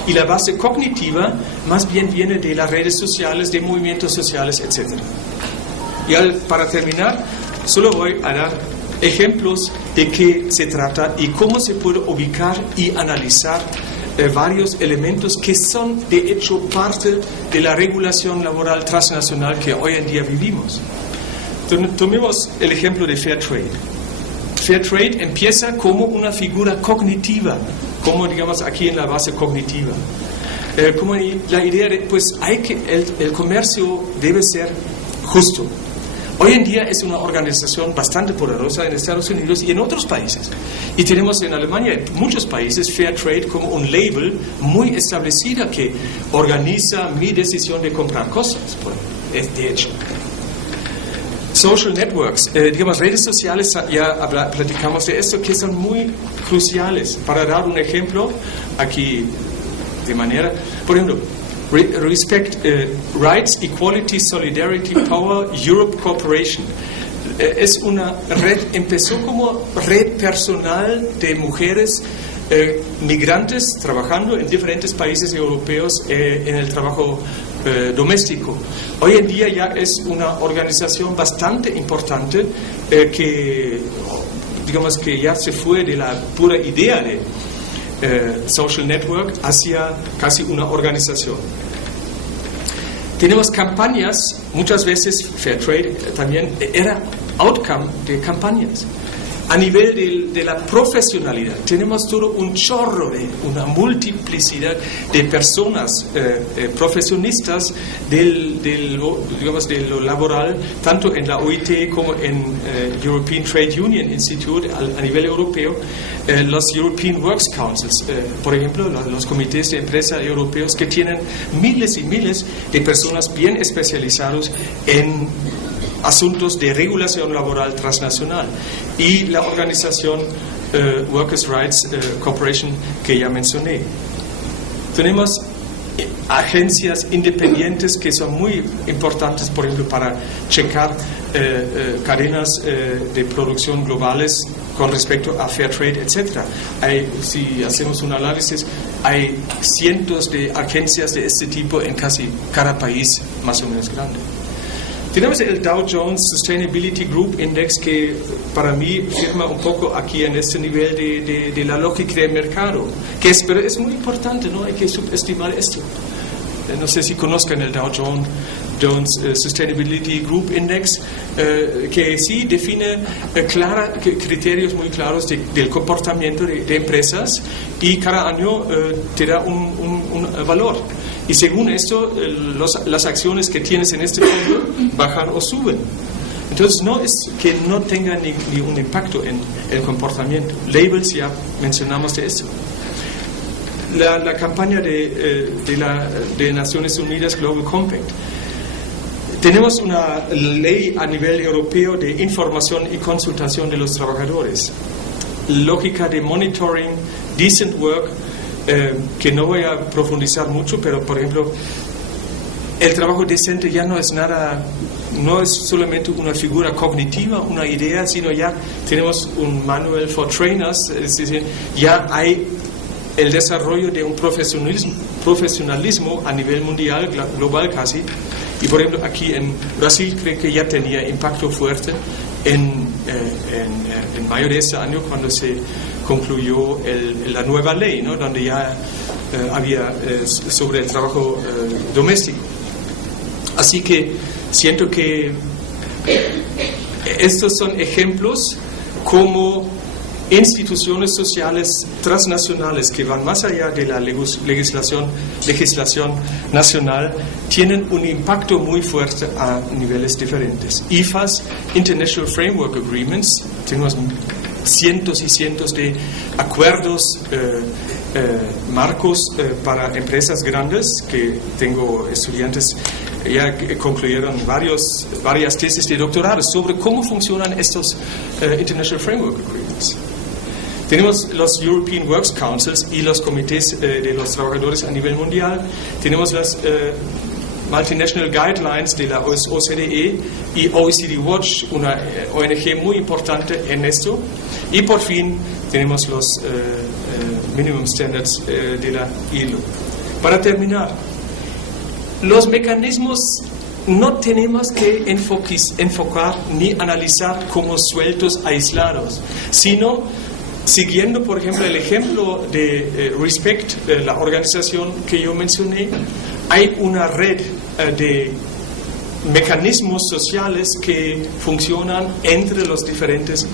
y la base cognitiva más bien viene de las redes sociales, de movimientos sociales, etcétera. Y para terminar, solo voy a dar ejemplos de qué se trata y cómo se puede ubicar y analizar varios elementos que son de hecho parte de la regulación laboral transnacional que hoy en día vivimos. Tomemos el ejemplo de Fair Trade. Fair Trade empieza como una figura cognitiva, como digamos aquí en la base cognitiva. Como la idea de, pues el comercio debe ser justo. Hoy en día es una organización bastante poderosa en Estados Unidos y en otros países. Y tenemos en Alemania, en muchos países, Fair Trade como un label muy establecido que organiza mi decisión de comprar cosas, de hecho. Social networks, digamos redes sociales, ya platicamos de esto, que son muy cruciales. Para dar un ejemplo, aquí de manera, por ejemplo, Respect, Rights, Equality, Solidarity, Power, Europe Corporation. Es una red, empezó como red personal de mujeres migrantes trabajando en diferentes países europeos en el trabajo doméstico. Hoy en día ya es una organización bastante importante que digamos que ya se fue de la pura idea de social network hacia casi una organización. Tenemos campañas, muchas veces Fair Trade también era outcome de campañas. A nivel de la profesionalidad, tenemos todo un chorro de una multiplicidad de personas profesionistas de lo laboral, tanto en la OIT como en European Trade Union Institute a nivel europeo, los European Works Councils, por ejemplo, los comités de empresa europeos que tienen miles y miles de personas bien especializados en asuntos de regulación laboral transnacional, y la organización Workers' Rights Corporation que ya mencioné. Tenemos agencias independientes que son muy importantes, por ejemplo, para checar cadenas de producción globales con respecto a Fair Trade, etc. Si hacemos un análisis, hay cientos de agencias de este tipo en casi cada país más o menos grande. Tenemos el Dow Jones Sustainability Group Index, que para mí firma un poco aquí en este nivel de la lógica del mercado, pero es muy importante, no hay que subestimar esto. No sé si conozcan el Dow Jones Sustainability Group Index, que sí define criterios muy claros del comportamiento de empresas, y cada año te da un valor. Y según esto, las acciones que tienes en este fondo bajan o suben. Entonces, no es que no tenga ni un impacto en el comportamiento. Labels, ya mencionamos de eso. La campaña de Naciones Unidas Global Compact Tenemos una ley a nivel europeo de información y consultación de los trabajadores, lógica de monitoring, decent work, que no voy a profundizar mucho, pero por ejemplo, el trabajo decente ya no es nada, no es solamente una figura cognitiva, una idea, sino ya tenemos un manual for trainers, es decir, ya hay el desarrollo de un profesionalismo a nivel mundial, global casi, y por ejemplo aquí en Brasil creo que ya tenía impacto fuerte en mayo de ese año cuando se concluyó la nueva ley, ¿no? Donde ya había sobre el trabajo doméstico. Así que siento que estos son ejemplos como instituciones sociales transnacionales que van más allá de la legislación nacional tienen un impacto muy fuerte a niveles diferentes. IFAs, International Framework Agreements, tenemos cientos y cientos de acuerdos, marcos para empresas grandes, que tengo estudiantes ya concluyeron varias tesis de doctorado sobre cómo funcionan estos International Framework Agreements. Tenemos los European Works Councils y los comités de los trabajadores a nivel mundial. Tenemos las Multinational Guidelines de la OCDE y OECD Watch, una ONG muy importante en esto. Y por fin tenemos los Minimum Standards de la ILO. Para terminar, los mecanismos no tenemos que enfocar ni analizar como sueltos aislados, sino siguiendo, por ejemplo, el ejemplo de Respect, la organización que yo mencioné, hay una red de mecanismos sociales que funcionan entre los diferentes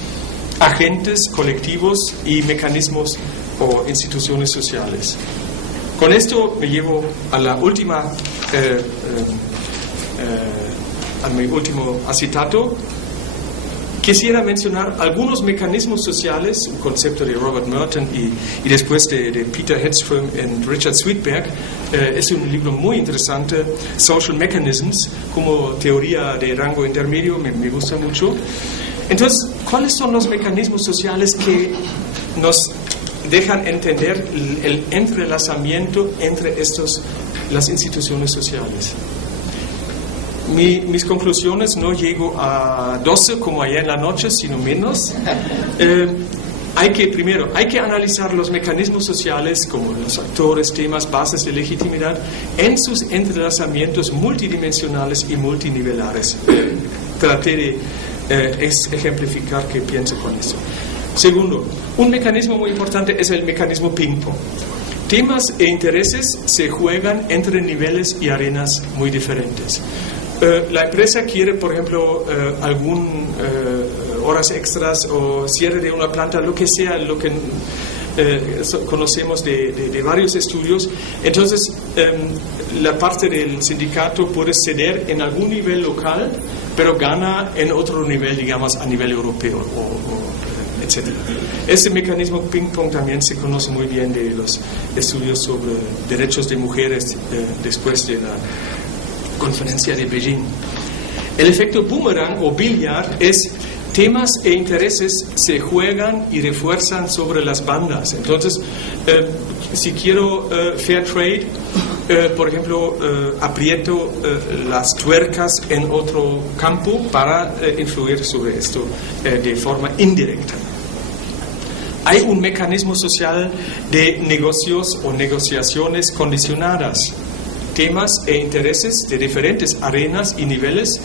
agentes, colectivos y mecanismos o instituciones sociales. Con esto me llevo a la última, a mi último citato. Quisiera mencionar algunos mecanismos sociales, un concepto de Robert Merton y después de Peter Hedstrom y Richard Sweetberg. Es un libro muy interesante, Social Mechanisms, como teoría de rango intermedio, me gusta mucho. Entonces, ¿cuáles son los mecanismos sociales que nos dejan entender el entrelazamiento entre las instituciones sociales? Mis conclusiones, no llego a 12 como ayer en la noche, sino menos. Hay que analizar los mecanismos sociales como los actores, temas, bases de legitimidad en sus entrelazamientos multidimensionales y multinivelares. Traté de ejemplificar qué pienso con eso. Segundo, un mecanismo muy importante es el mecanismo ping-pong. Temas e intereses se juegan entre niveles y arenas muy diferentes. La empresa quiere, por ejemplo, horas extras o cierre de una planta, lo que sea, lo que conocemos de varios estudios. Entonces, la parte del sindicato puede ceder en algún nivel local, pero gana en otro nivel, digamos, a nivel europeo, etc. Ese mecanismo ping-pong también se conoce muy bien de los estudios sobre derechos de mujeres después de la conferencia de Beijing. El efecto boomerang o billar es temas e intereses se juegan y refuerzan sobre las bandas. Entonces, si quiero fair trade, por ejemplo, aprieto las tuercas en otro campo para influir sobre esto de forma indirecta. Hay un mecanismo social de negocios o negociaciones condicionadas. Temas e intereses de diferentes arenas y niveles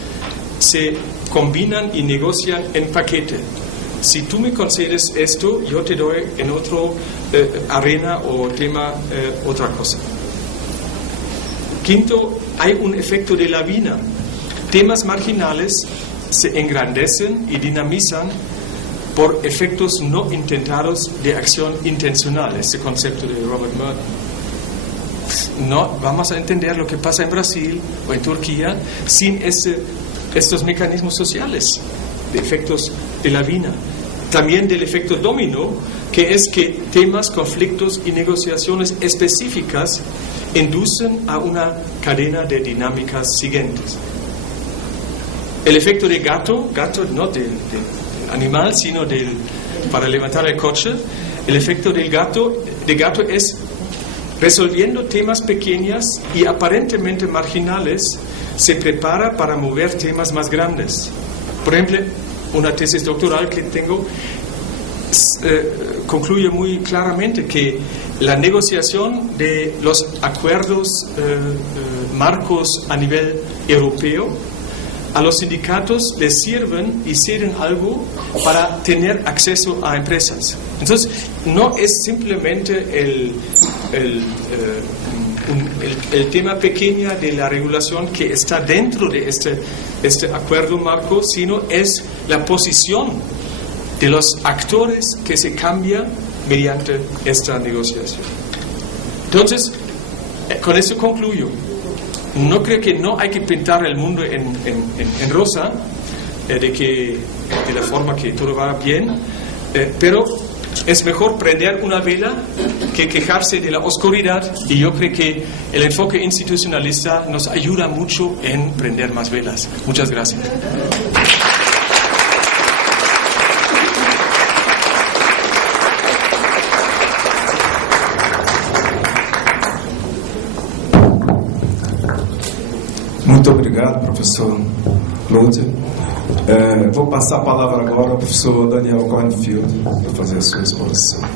se combinan y negocian en paquete. Si tú me concedes esto, yo te doy en otro arena o tema otra cosa. Quinto, hay un efecto de lavina. Temas marginales se engrandecen y dinamizan por efectos no intentados de acción intencional. Este concepto de Robert Merton. No vamos a entender lo que pasa en Brasil o en Turquía sin estos mecanismos sociales de efectos de lavina. También del efecto dominó, que es que temas, conflictos y negociaciones específicas inducen a una cadena de dinámicas siguientes. el efecto de gato no del animal, sino para levantar el coche. El efecto de gato es resolviendo temas pequeños y aparentemente marginales, se prepara para mover temas más grandes. Por ejemplo, una tesis doctoral que tengo concluye muy claramente que la negociación de los acuerdos marcos a nivel europeo a los sindicatos les sirven y sirven algo para tener acceso a empresas. Entonces, no es simplemente el tema pequeño de la regulación que está dentro de este acuerdo marco, sino es la posición de los actores que se cambia mediante esta negociación. Entonces, con esto concluyo. No creo que no hay que pintar el mundo en rosa, de la forma que todo va bien, pero es mejor prender una vela que quejarse de la oscuridad, y yo creo que el enfoque institucionalista nos ayuda mucho en prender más velas. Muchas gracias. Muito obrigado, professor Lúcia. Vou passar a palavra agora ao professor Daniel Cornfield para fazer a sua exposição.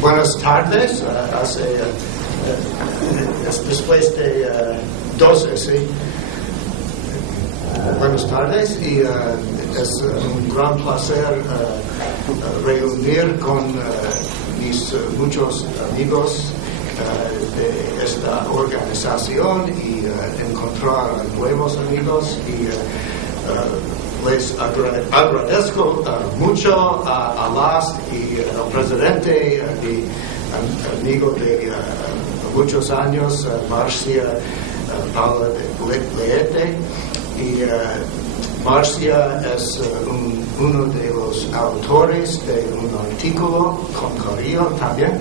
Buenas tardes, después de 12, ¿sí? Buenas tardes, y es un gran placer reunir con mis muchos amigos de esta organización y encontrar nuevos amigos, y les agradezco mucho a Last y al presidente, mi amigo de muchos años, Marcia Paula Leete. Y Marcia es uno de los autores de un artículo con Carrillo también,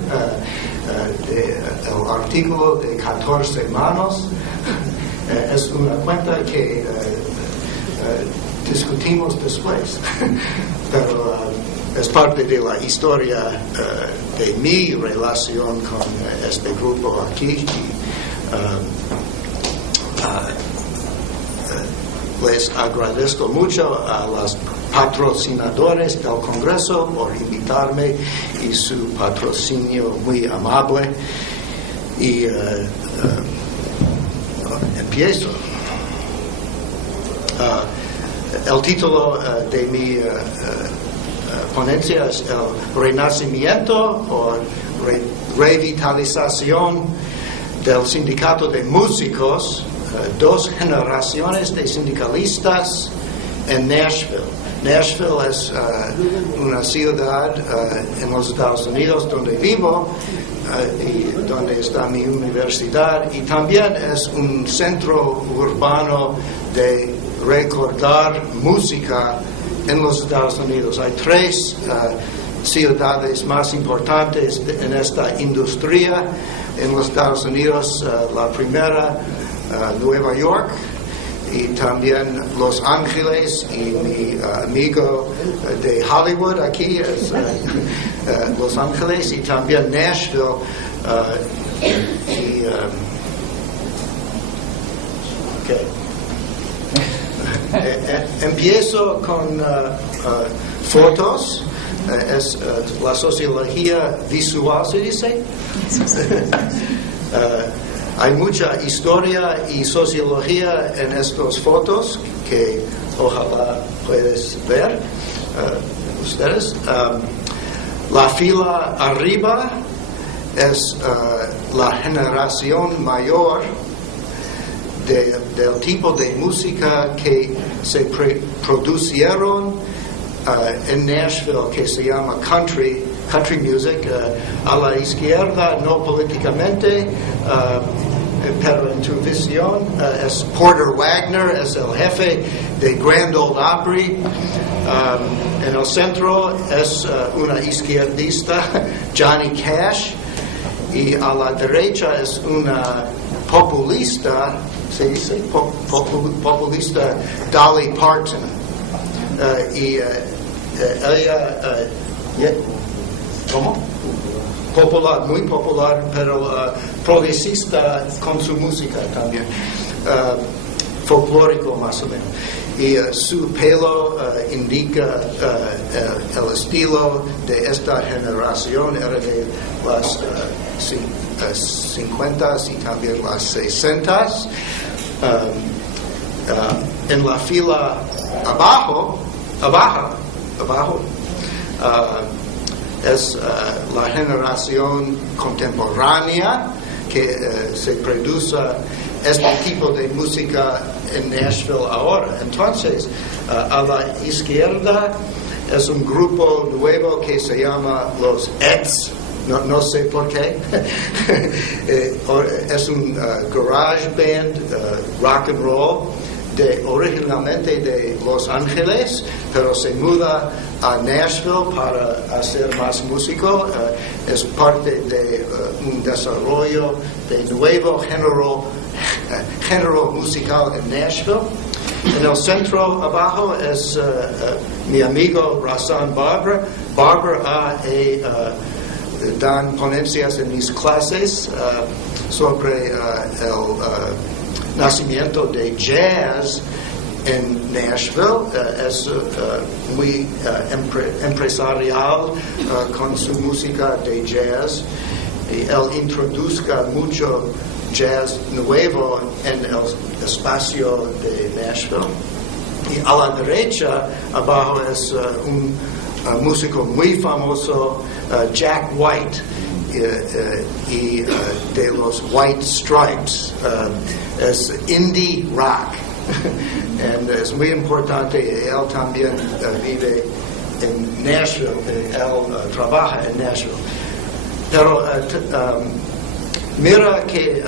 el artículo de 14 manos. Es una cuenta que discutimos después, pero es parte de la historia de mi relación con este grupo aquí. Les agradezco mucho a los patrocinadores del Congreso por invitarme y su patrocinio muy amable. Y empiezo. El título de mi ponencia es el renacimiento o revitalización del sindicato de músicos, dos generaciones de sindicalistas en Nashville. Nashville es una ciudad en los Estados Unidos donde vivo y donde está mi universidad, y también es un centro urbano de recordar música en los Estados Unidos. Hay tres ciudades más importantes en esta industria en los Estados Unidos. La primera, Nueva York, y también Los Ángeles, y mi amigo de Hollywood aquí es Los Ángeles, y también Nashville. Empiezo con fotos. Es la sociología visual, ¿se dice? Hay mucha historia y sociología en estas fotos que ojalá puedes ver ustedes. La fila arriba es la generación mayor del tipo de música que se producieron en Nashville, que se llama country music, a la izquierda, no políticamente, pero en tu visión. Es Porter Wagoner, es el jefe de Grand Ole Opry. En el centro es una izquierdista, Johnny Cash, y a la derecha es una populista, ¿se dice? Populista, Dolly Parton. Y ella, ¿cómo? Popular, muy popular, pero progresista con su música también, folclórico más o menos. Y su pelo indica el estilo de esta generación, era de las 50s y también las 60s. En la fila abajo, es la generación contemporánea que se produce este tipo de música en Nashville ahora. Entonces, a la izquierda es un grupo nuevo que se llama los Eds. No sé por qué. Es un garage band, rock and roll, originalmente de Los Ángeles, pero se muda a Nashville para hacer más músico. Es parte de un desarrollo de nuevo género musical en Nashville. En el centro abajo es mi amigo Rahsaan Barbara. Barbara dan ponencias en mis clases sobre el nacimiento de jazz en Nashville. Es muy empresarial con su música de jazz, y él introduzca mucho jazz nuevo en el espacio de Nashville. Y a la derecha abajo es un músico muy famoso, Jack White, y de los White Stripes. Es indie rock. Es muy importante. Él también vive en Nashville. Él trabaja en Nashville. Pero mira que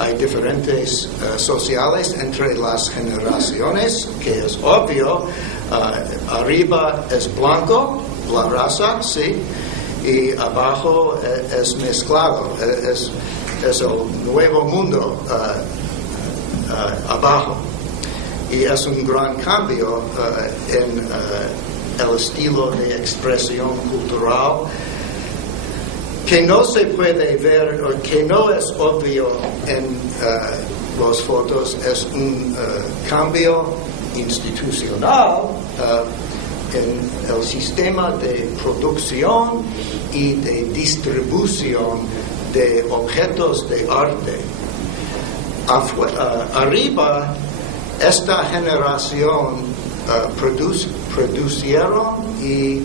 hay diferentes sociales entre las generaciones, que es obvio. Arriba es blanco, la raza, sí, y abajo es mezclado, es el nuevo mundo abajo. Y es un gran cambio en el estilo de expresión cultural, que no se puede ver, o que no es obvio en las fotos. Es un cambio institucional en el sistema de producción y de distribución de objetos de arte. Arriba, esta generación producieron y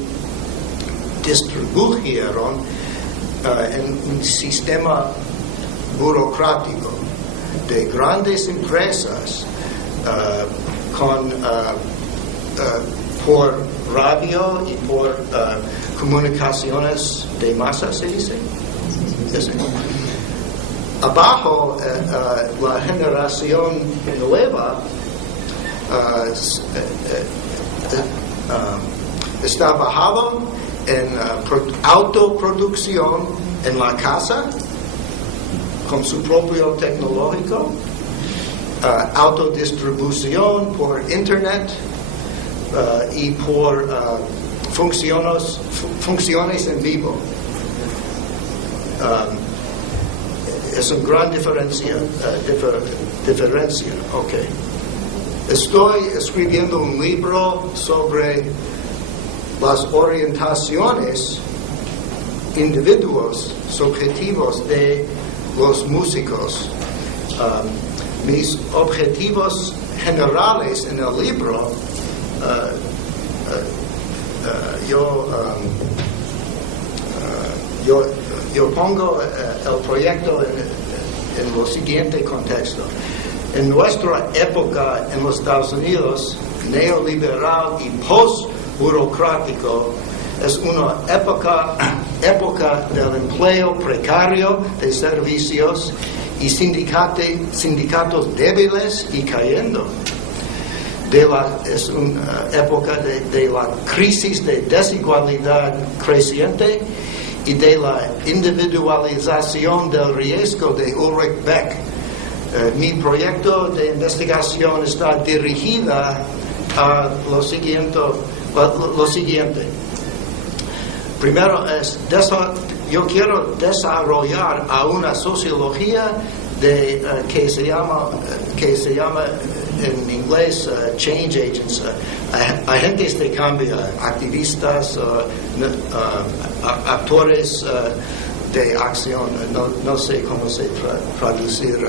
distribuyeron en un sistema burocrático de grandes empresas por radio y por comunicaciones de masa, ¿se dice? Sí. Abajo, la generación nueva está basado en autoproducción en la casa, con su propio tecnológico, autodistribución por internet y por funciones en vivo. Es una gran diferencia. Okay. Estoy escribiendo un libro sobre las orientaciones, individuos, subjetivos de los músicos. Mis objetivos generales en el libro, yo pongo el proyecto en lo siguiente contexto. En nuestra época en los Estados Unidos, neoliberal y post-burocrático, es una época del empleo precario de servicios y sindicatos débiles y cayendo. Es una época de la crisis de desigualdad creciente y de la individualización del riesgo de Ulrich Beck. Mi proyecto de investigación está dirigida a lo siguiente. Primero, yo quiero desarrollar a una sociología que se llama en inglés change agents, agentes de cambio, activistas, actores de acción. No sé cómo se traducir.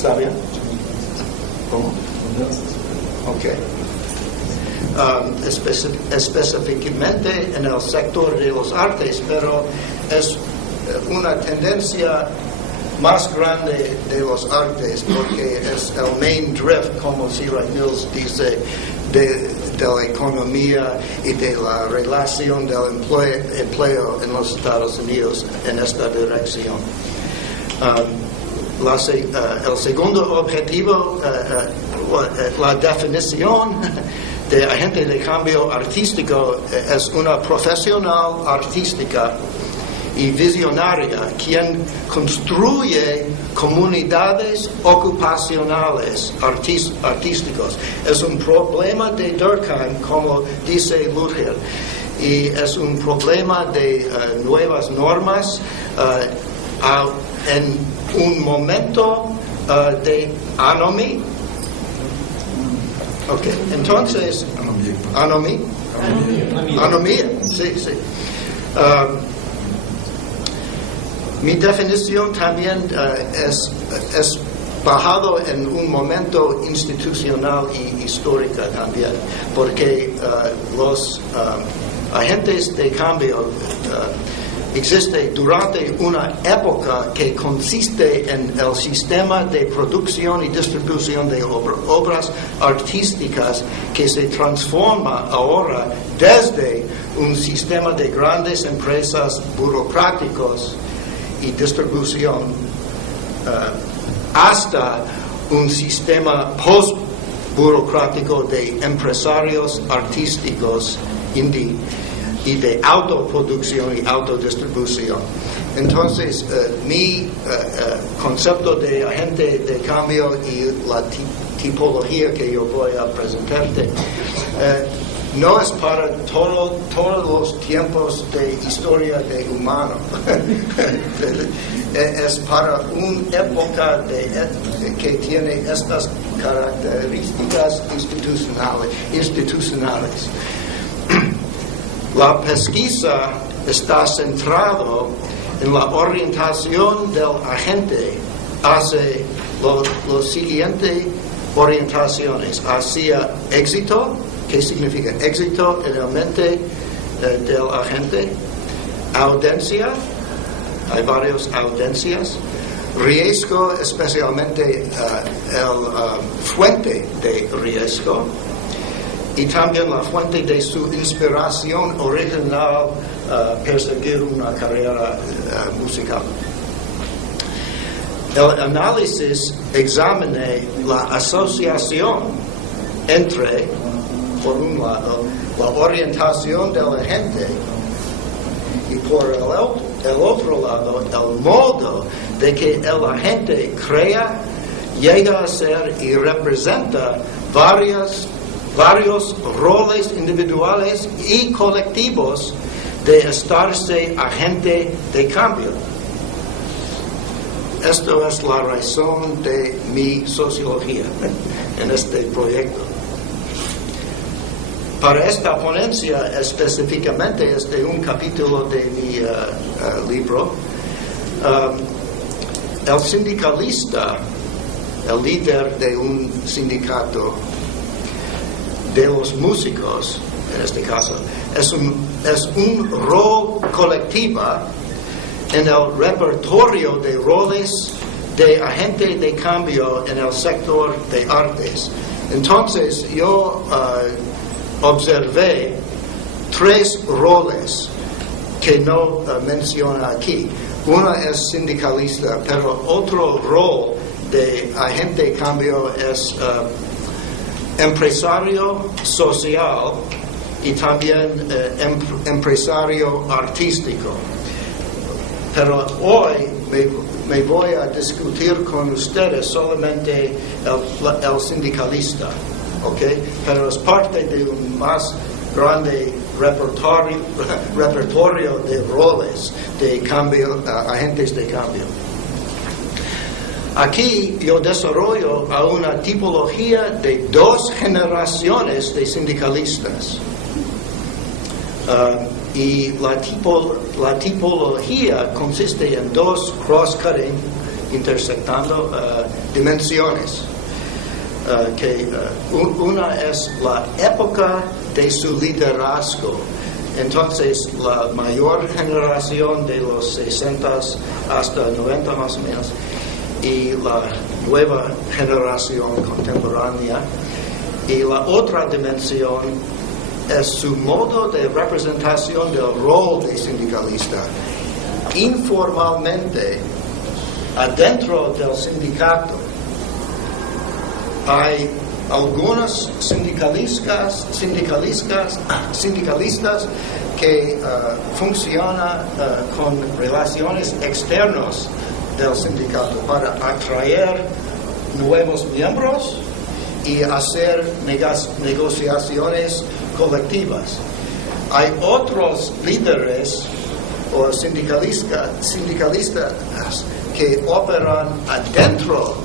¿Sabía? ¿Cómo? Ok. Específicamente en el sector de los artes, pero es una tendencia más grande de los artes, porque es el main drift, como C. Wright Mills dice, de la economía y de la relación del empleo en los Estados Unidos en esta dirección. El segundo objetivo, la definición de agente de cambio artístico, es una profesional artística y visionaria quien construye comunidades ocupacionales artísticos. Es un problema de Durkheim, como dice Luther, y es un problema de nuevas normas en un momento de anomía. Okay, entonces, anomía, sí. Mi definición también es basado en un momento institucional y histórico también, porque los agentes de cambio existe durante una época que consiste en el sistema de producción y distribución de obras artísticas que se transforma ahora desde un sistema de grandes empresas burocráticos y distribución hasta un sistema post-burocrático de empresarios artísticos indie y de autoproducción y autodistribución. Entonces, mi concepto de agente de cambio y la tipología que yo voy a presentarte no es para todos los tiempos de historia de humano. Es para una época que tiene estas características institucionales. La pesquisa está centrada en la orientación del agente hacia las siguientes orientaciones: hacia éxito. ¿Qué significa éxito en la mente del agente? Audiencia, hay varias audiencias. Riesgo, especialmente el fuente de riesgo. Y también la fuente de su inspiración original, perseguir una carrera musical. El análisis examina la asociación entre, por un lado, la orientación del agente y por el otro lado, el modo de que el agente crea, llega a ser y representa varios roles individuales y colectivos de estarse agente de cambio. Esto es la razón de mi sociología en este proyecto. Para esta ponencia específicamente es de un capítulo de mi libro. El sindicalista, el líder de un sindicato, de los músicos, en este caso, es un rol colectiva en el repertorio de roles de agente de cambio en el sector de artes. Entonces yo observé 3 roles que no menciona aquí. Uno es sindicalista, pero otro rol de agente de cambio es empresario social y también empresario artístico. Pero hoy me voy a discutir con ustedes solamente el sindicalista, ¿ok? Pero es parte de un más grande repertorio de roles de cambio, agentes de cambio. Aquí yo desarrollo a una tipología de 2 generaciones de sindicalistas. Y la tipología consiste en 2 cross-cutting, intersectando dimensiones. Una es la época de su liderazgo. Entonces, la mayor generación de los 60 hasta 90 más o menos, y la nueva generación contemporánea. Y la otra dimensión es su modo de representación del rol de sindicalista. Informalmente, adentro del sindicato, hay algunos sindicalistas que funcionan con relaciones externas del sindicato para atraer nuevos miembros y hacer negociaciones colectivas. Hay otros líderes o sindicalistas que operan adentro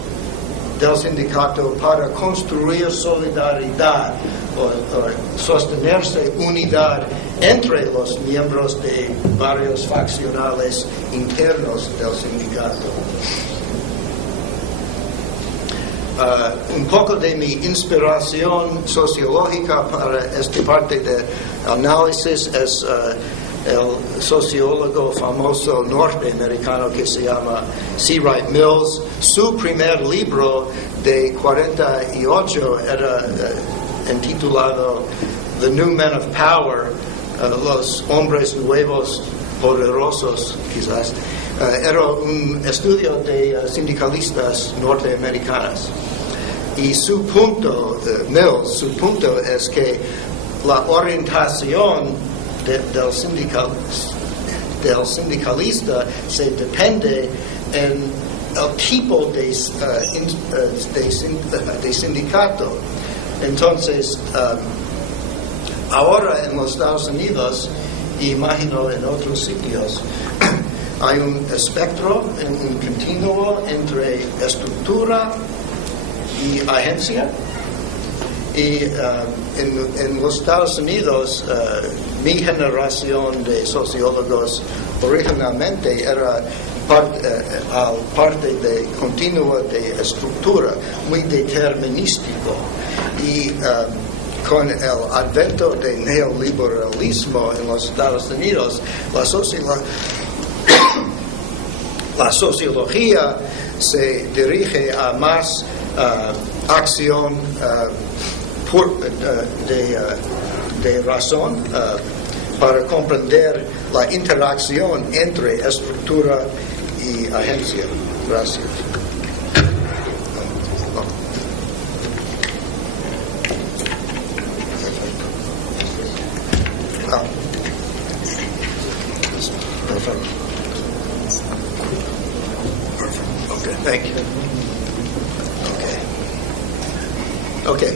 del sindicato para construir solidaridad o sostenerse unidad entre los miembros de varios faccionales internos del sindicato. Un poco de mi inspiración sociológica para esta parte de análisis es el sociólogo famoso norteamericano que se llama C. Wright Mills. Su primer libro de 48 era intitulado The New Men of Power, los hombres nuevos poderosos, quizás. Era un estudio de sindicalistas norteamericanos. Y su punto, Mills, su punto es que la orientación del sindicalista se depende en el tipo de sindicato. Entonces, ahora en los Estados Unidos, imagino en otros sitios, hay un espectro, un continuo entre estructura y agencia. Y en los Estados Unidos, mi generación de sociólogos originalmente era parte de continuo de estructura, muy determinístico. Y con el advento del neoliberalismo en los Estados Unidos, la sociología se dirige a más acción de razón para comprender la interacción entre estructura y agencia. Gracias. Perfecto. Okay, thank you. Okay.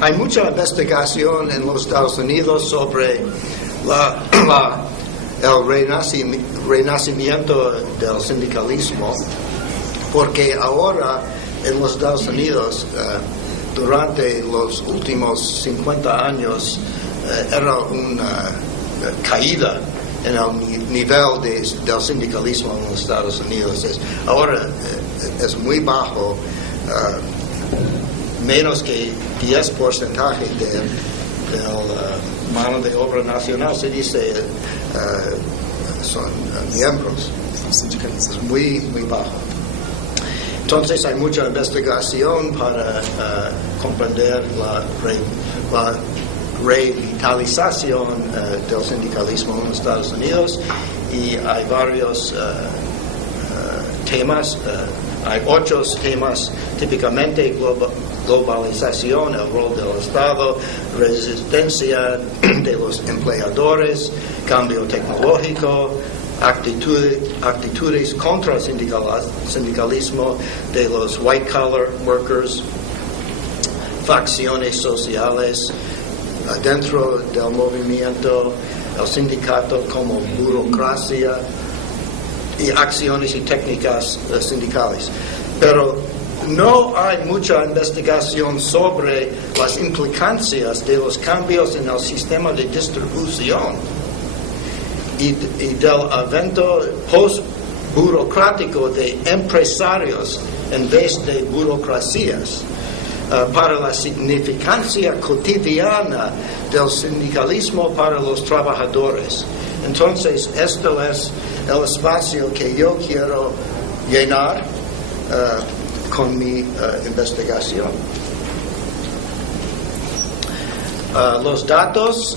Hay mucha investigación en los Estados Unidos sobre el renacimiento del sindicalismo, porque ahora en los Estados Unidos, durante los últimos 50 años, era una caída en el nivel del sindicalismo en los Estados Unidos. Ahora es muy bajo. Menos que 10% de mano de obra nacional se dice son miembros. Es muy bajo. Entonces hay mucha investigación para comprender la revitalización del sindicalismo en Estados Unidos, y hay varios temas, hay 8 temas típicamente: globalización, el rol del Estado, resistencia de los empleadores, cambio tecnológico, actitudes contra el sindicalismo de los white collar workers, facciones sociales dentro del movimiento, el sindicato como burocracia y acciones y técnicas sindicales. Pero no hay mucha investigación sobre las implicancias de los cambios en el sistema de distribución y del evento post-burocrático de empresarios en vez de burocracias para la significancia cotidiana del sindicalismo para los trabajadores. Entonces, esto es el espacio que yo quiero llenar con mi investigación. Los datos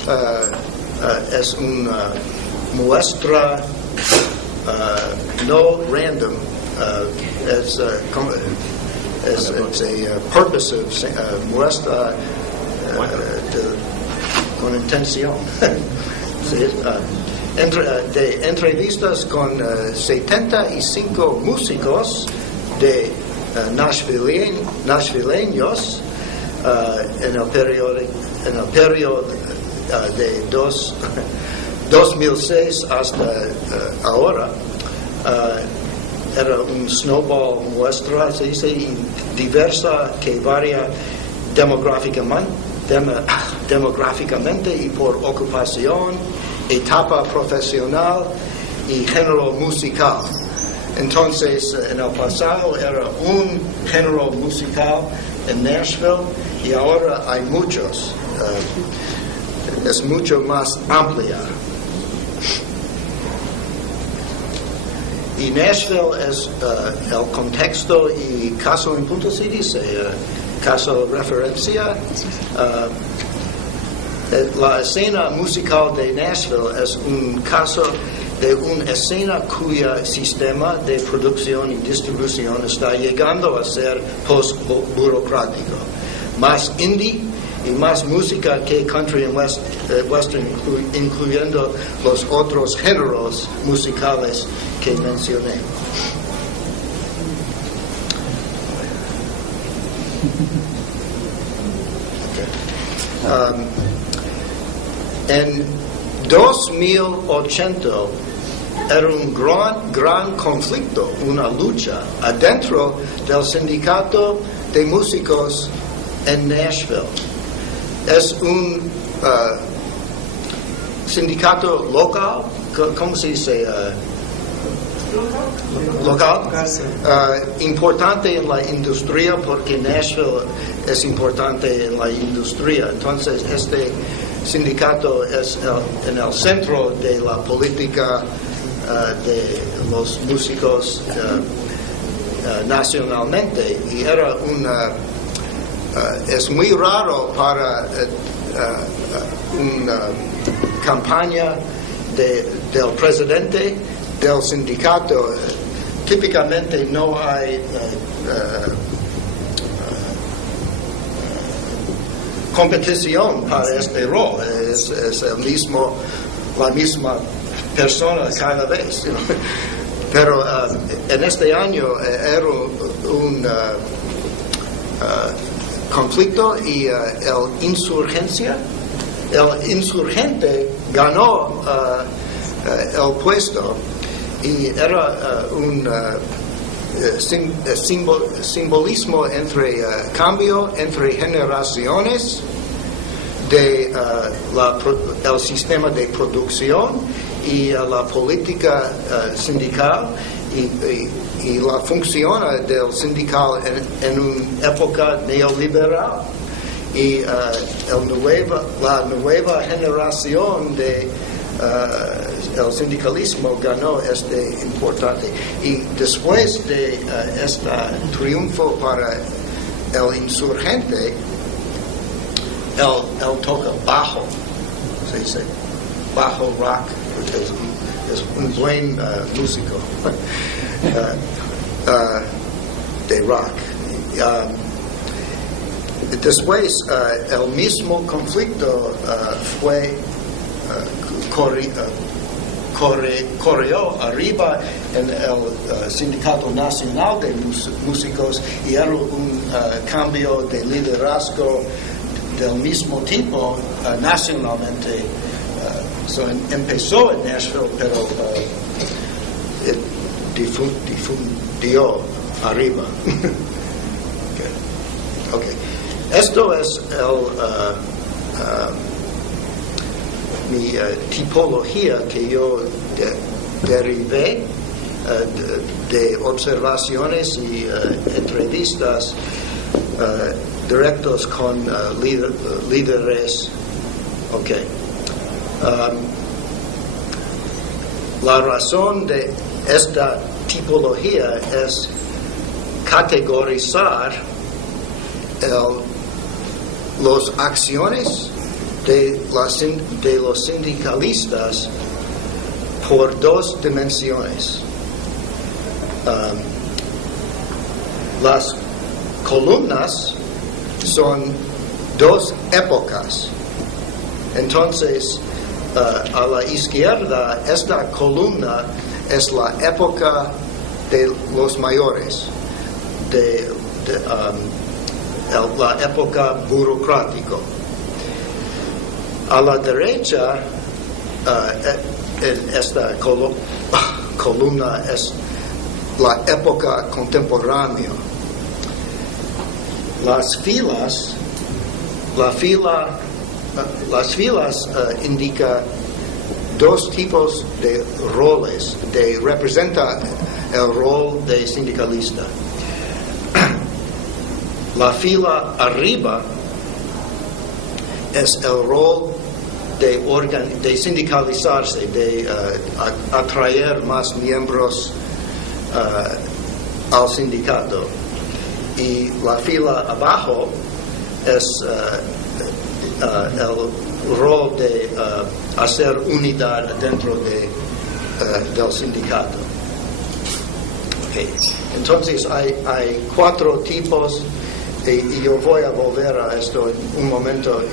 es una muestra no random, it's a purposive muestra con intención. Sí, de entrevistas con 75 músicos de nashvilleños en el periodo de 2006 hasta ahora. Era un snowball muestra, se dice, diversa, que varía demográficamente y por ocupación, etapa profesional y género musical. Entonces, en el pasado era un género musical en Nashville y ahora hay muchos. Es mucho más amplia. Y Nashville es el contexto y caso en punto, se dice, caso de referencia. La escena musical de Nashville es un caso de una escena cuyo sistema de producción y distribución está llegando a ser post-burocrático. Más indie y más música que country and western, incluyendo los otros géneros musicales que mencioné. En 2008 era un gran conflicto, una lucha adentro del sindicato de músicos en Nashville. Es un sindicato local, ¿cómo se dice? Local, importante en la industria, porque Nashville es importante en la industria. Entonces, este sindicato es en el centro de la política de los músicos nacionalmente, y era una es muy raro para una campaña del presidente del sindicato. Típicamente no hay competición para este rol. Es la misma persona cada vez. Pero en este año era un conflicto, y el insurgente ganó el puesto, y era un simbolismo entre cambio entre generaciones de el sistema de producción y la política sindical, y la función del sindical en una época neoliberal. Y la nueva generación de el sindicalismo ganó este importante. Y después de este triunfo para el insurgente, él toca bajo, se dice, bajo rock, es un buen músico de rock. Después, el mismo conflicto fue corrió arriba en el Sindicato Nacional de Músicos, y era un cambio de liderazgo del mismo tipo nacionalmente. Empezó en Nashville, pero difundió arriba. Okay. Esto es mi tipología que yo derivé de observaciones y entrevistas directos con líderes. Okay. La razón de esta tipología es categorizar las acciones de los sindicalistas por dos dimensiones. Las columnas son dos épocas. Entonces, a la izquierda, esta columna es la época de los mayores, la época burocrática. A la derecha, esta columna es la época contemporánea. Las filas indican dos tipos de roles, representa el rol de sindicalista. La fila arriba es el rol de sindicalizarse, de atraer más miembros al sindicato. Y la fila abajo es el rol de hacer unidad dentro del sindicato. Okay. Entonces hay cuatro tipos, y yo voy a volver a esto en un momento.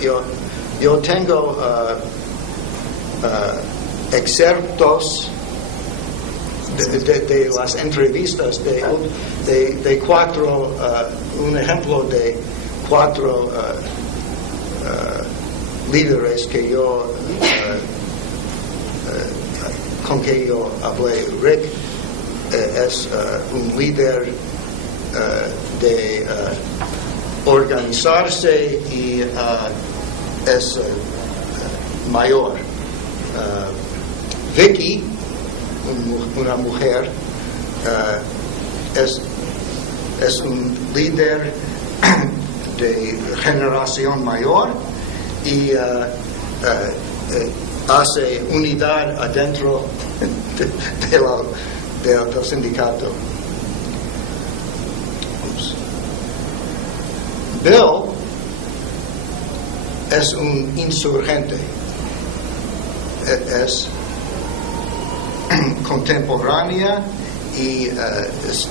Yo tengo excerptos de las entrevistas de cuatro, un ejemplo de cuatro líderes que con que yo hablé. Rick es un líder de organizarse y es mayor. Vicky, una mujer, es un líder de generación mayor y hace unidad adentro del sindicato. Bill es un insurgente, es contemporánea y es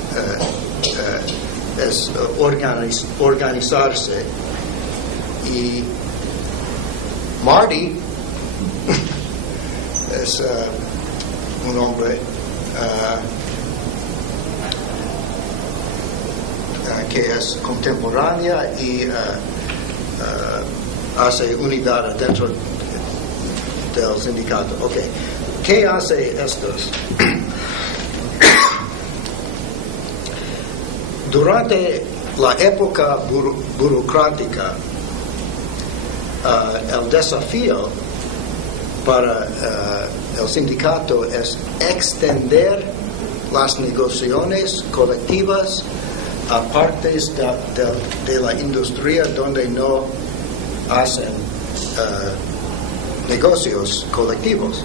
organizarse. Y Marty es un hombre que es contemporánea y hace unidad dentro del sindicato. Okay. ¿Qué hace estos? Durante la época burocrática, el desafío para el sindicato es extender las negociaciones colectivas a partes de la industria donde no hacen negocios colectivos.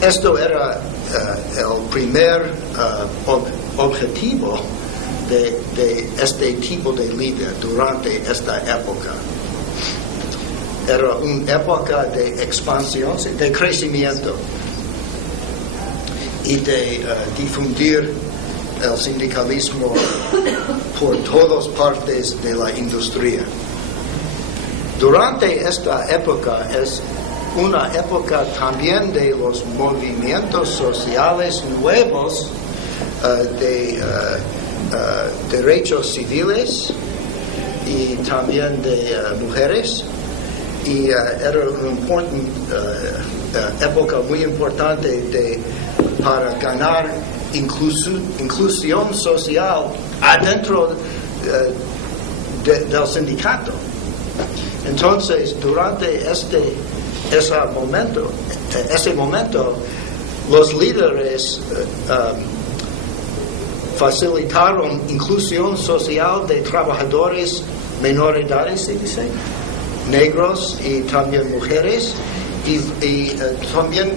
esto era el primer objetivo de este tipo de líder durante esta época. Era una época de expansión, de crecimiento y de difundir el sindicalismo por todas partes de la industria. Durante esta época es una época también de los movimientos sociales nuevos de derechos civiles y también de mujeres, y era una época muy importante para ganar inclusión social adentro del sindicato. Entonces, durante ese momento, los líderes facilitaron inclusión social de trabajadores minoritarios, se dice, negros y también mujeres, y también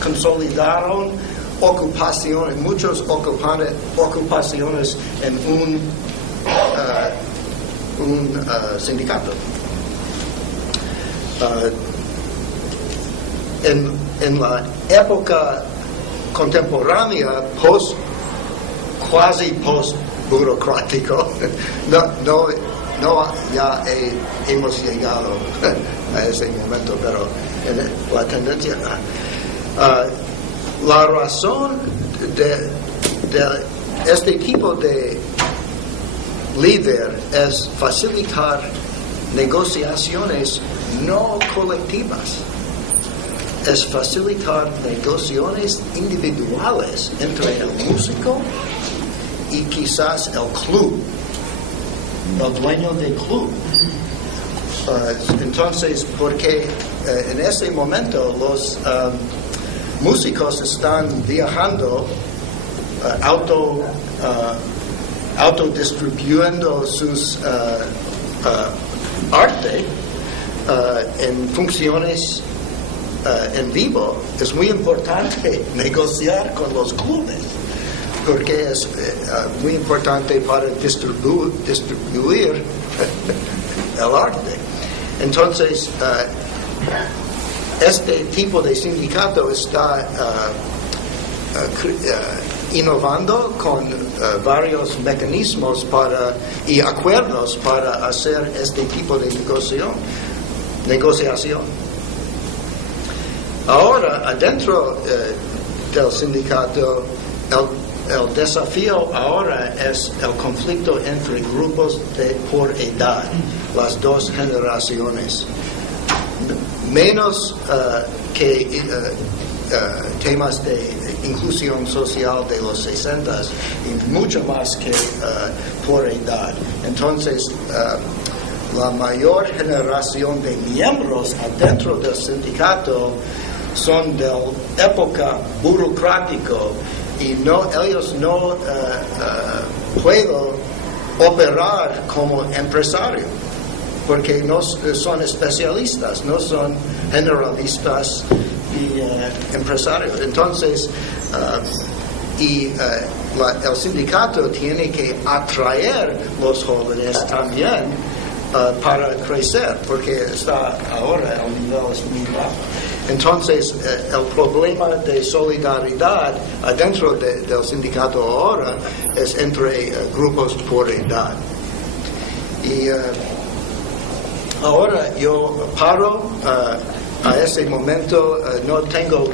consolidaron muchas ocupaciones en un sindicato. En la época contemporánea, quasi post-burocrático, no ya hemos llegado a ese momento, pero en la tendencia, la razón de este tipo de líder es facilitar negociaciones no colectivas, es facilitar negociaciones individuales entre el músico y quizás el club, el dueño del club. Entonces, porque en ese momento los músicos están viajando, autodistribuyendo sus arte en funciones en vivo. Es muy importante negociar con los clubes, porque es muy importante para distribuir el arte. Entonces, este tipo de sindicato está innovando con varios mecanismos y acuerdos para hacer este tipo de negociación. Ahora, adentro del sindicato, el desafío ahora es el conflicto entre grupos por edad, las dos generaciones. Menos que temas de inclusión social de los 60 y mucho más que por edad. Entonces, la mayor generación de miembros adentro del sindicato son de época burocrático y ellos no pueden operar como empresarios, porque no son especialistas, no son generalistas y empresarios. Entonces, el sindicato tiene que atraer los jóvenes también para crecer, porque ahora el nivel es muy bajo. Entonces, el problema de solidaridad adentro del sindicato ahora es entre grupos por edad. Y ahora yo paro a ese momento, no tengo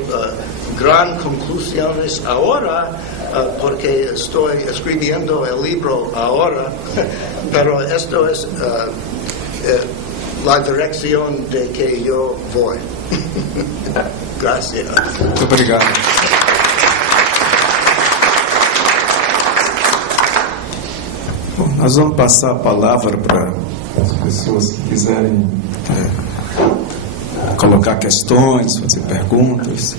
gran conclusiones ahora, porque estoy escribiendo el libro ahora, pero esto es la dirección de que yo voy. Gracias. Muito obrigado. Bom, nós vamos passar a palavra para as pessoas que quiserem colocar questões, fazer perguntas.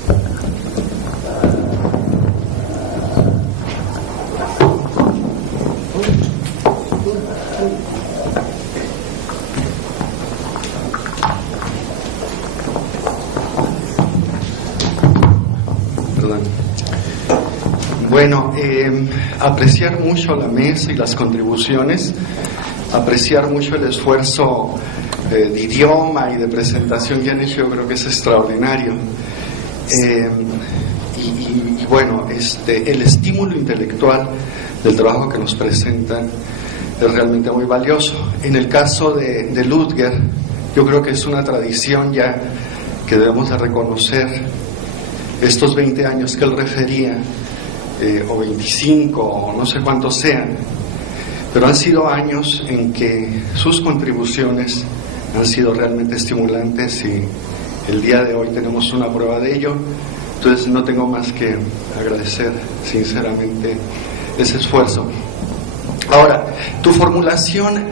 Bueno, apreciar mucho la mesa y las contribuciones, apreciar mucho el esfuerzo de idioma y de presentación que han hecho, yo creo que es extraordinario. Y bueno, el estímulo intelectual del trabajo que nos presentan es realmente muy valioso. En el caso de Ludger, yo creo que es una tradición ya que debemos de reconocer. Estos 20 años que él refería, o 25, o no sé cuántos sean, pero han sido años en que sus contribuciones han sido realmente estimulantes, y el día de hoy tenemos una prueba de ello. Entonces no tengo más que agradecer sinceramente ese esfuerzo. Ahora, tu formulación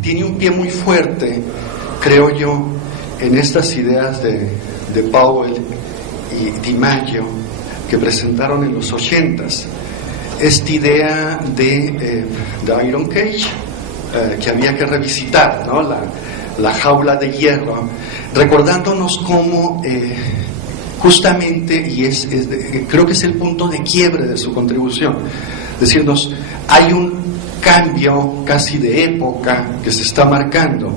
tiene un pie muy fuerte, creo yo, en estas ideas de Powell y Di Maggio que presentaron en los 80s. Esta idea de Iron Cage, que había que revisitar, ¿no? La jaula de hierro, recordándonos cómo justamente, y creo que es el punto de quiebre de su contribución, decirnos, hay un cambio casi de época que se está marcando,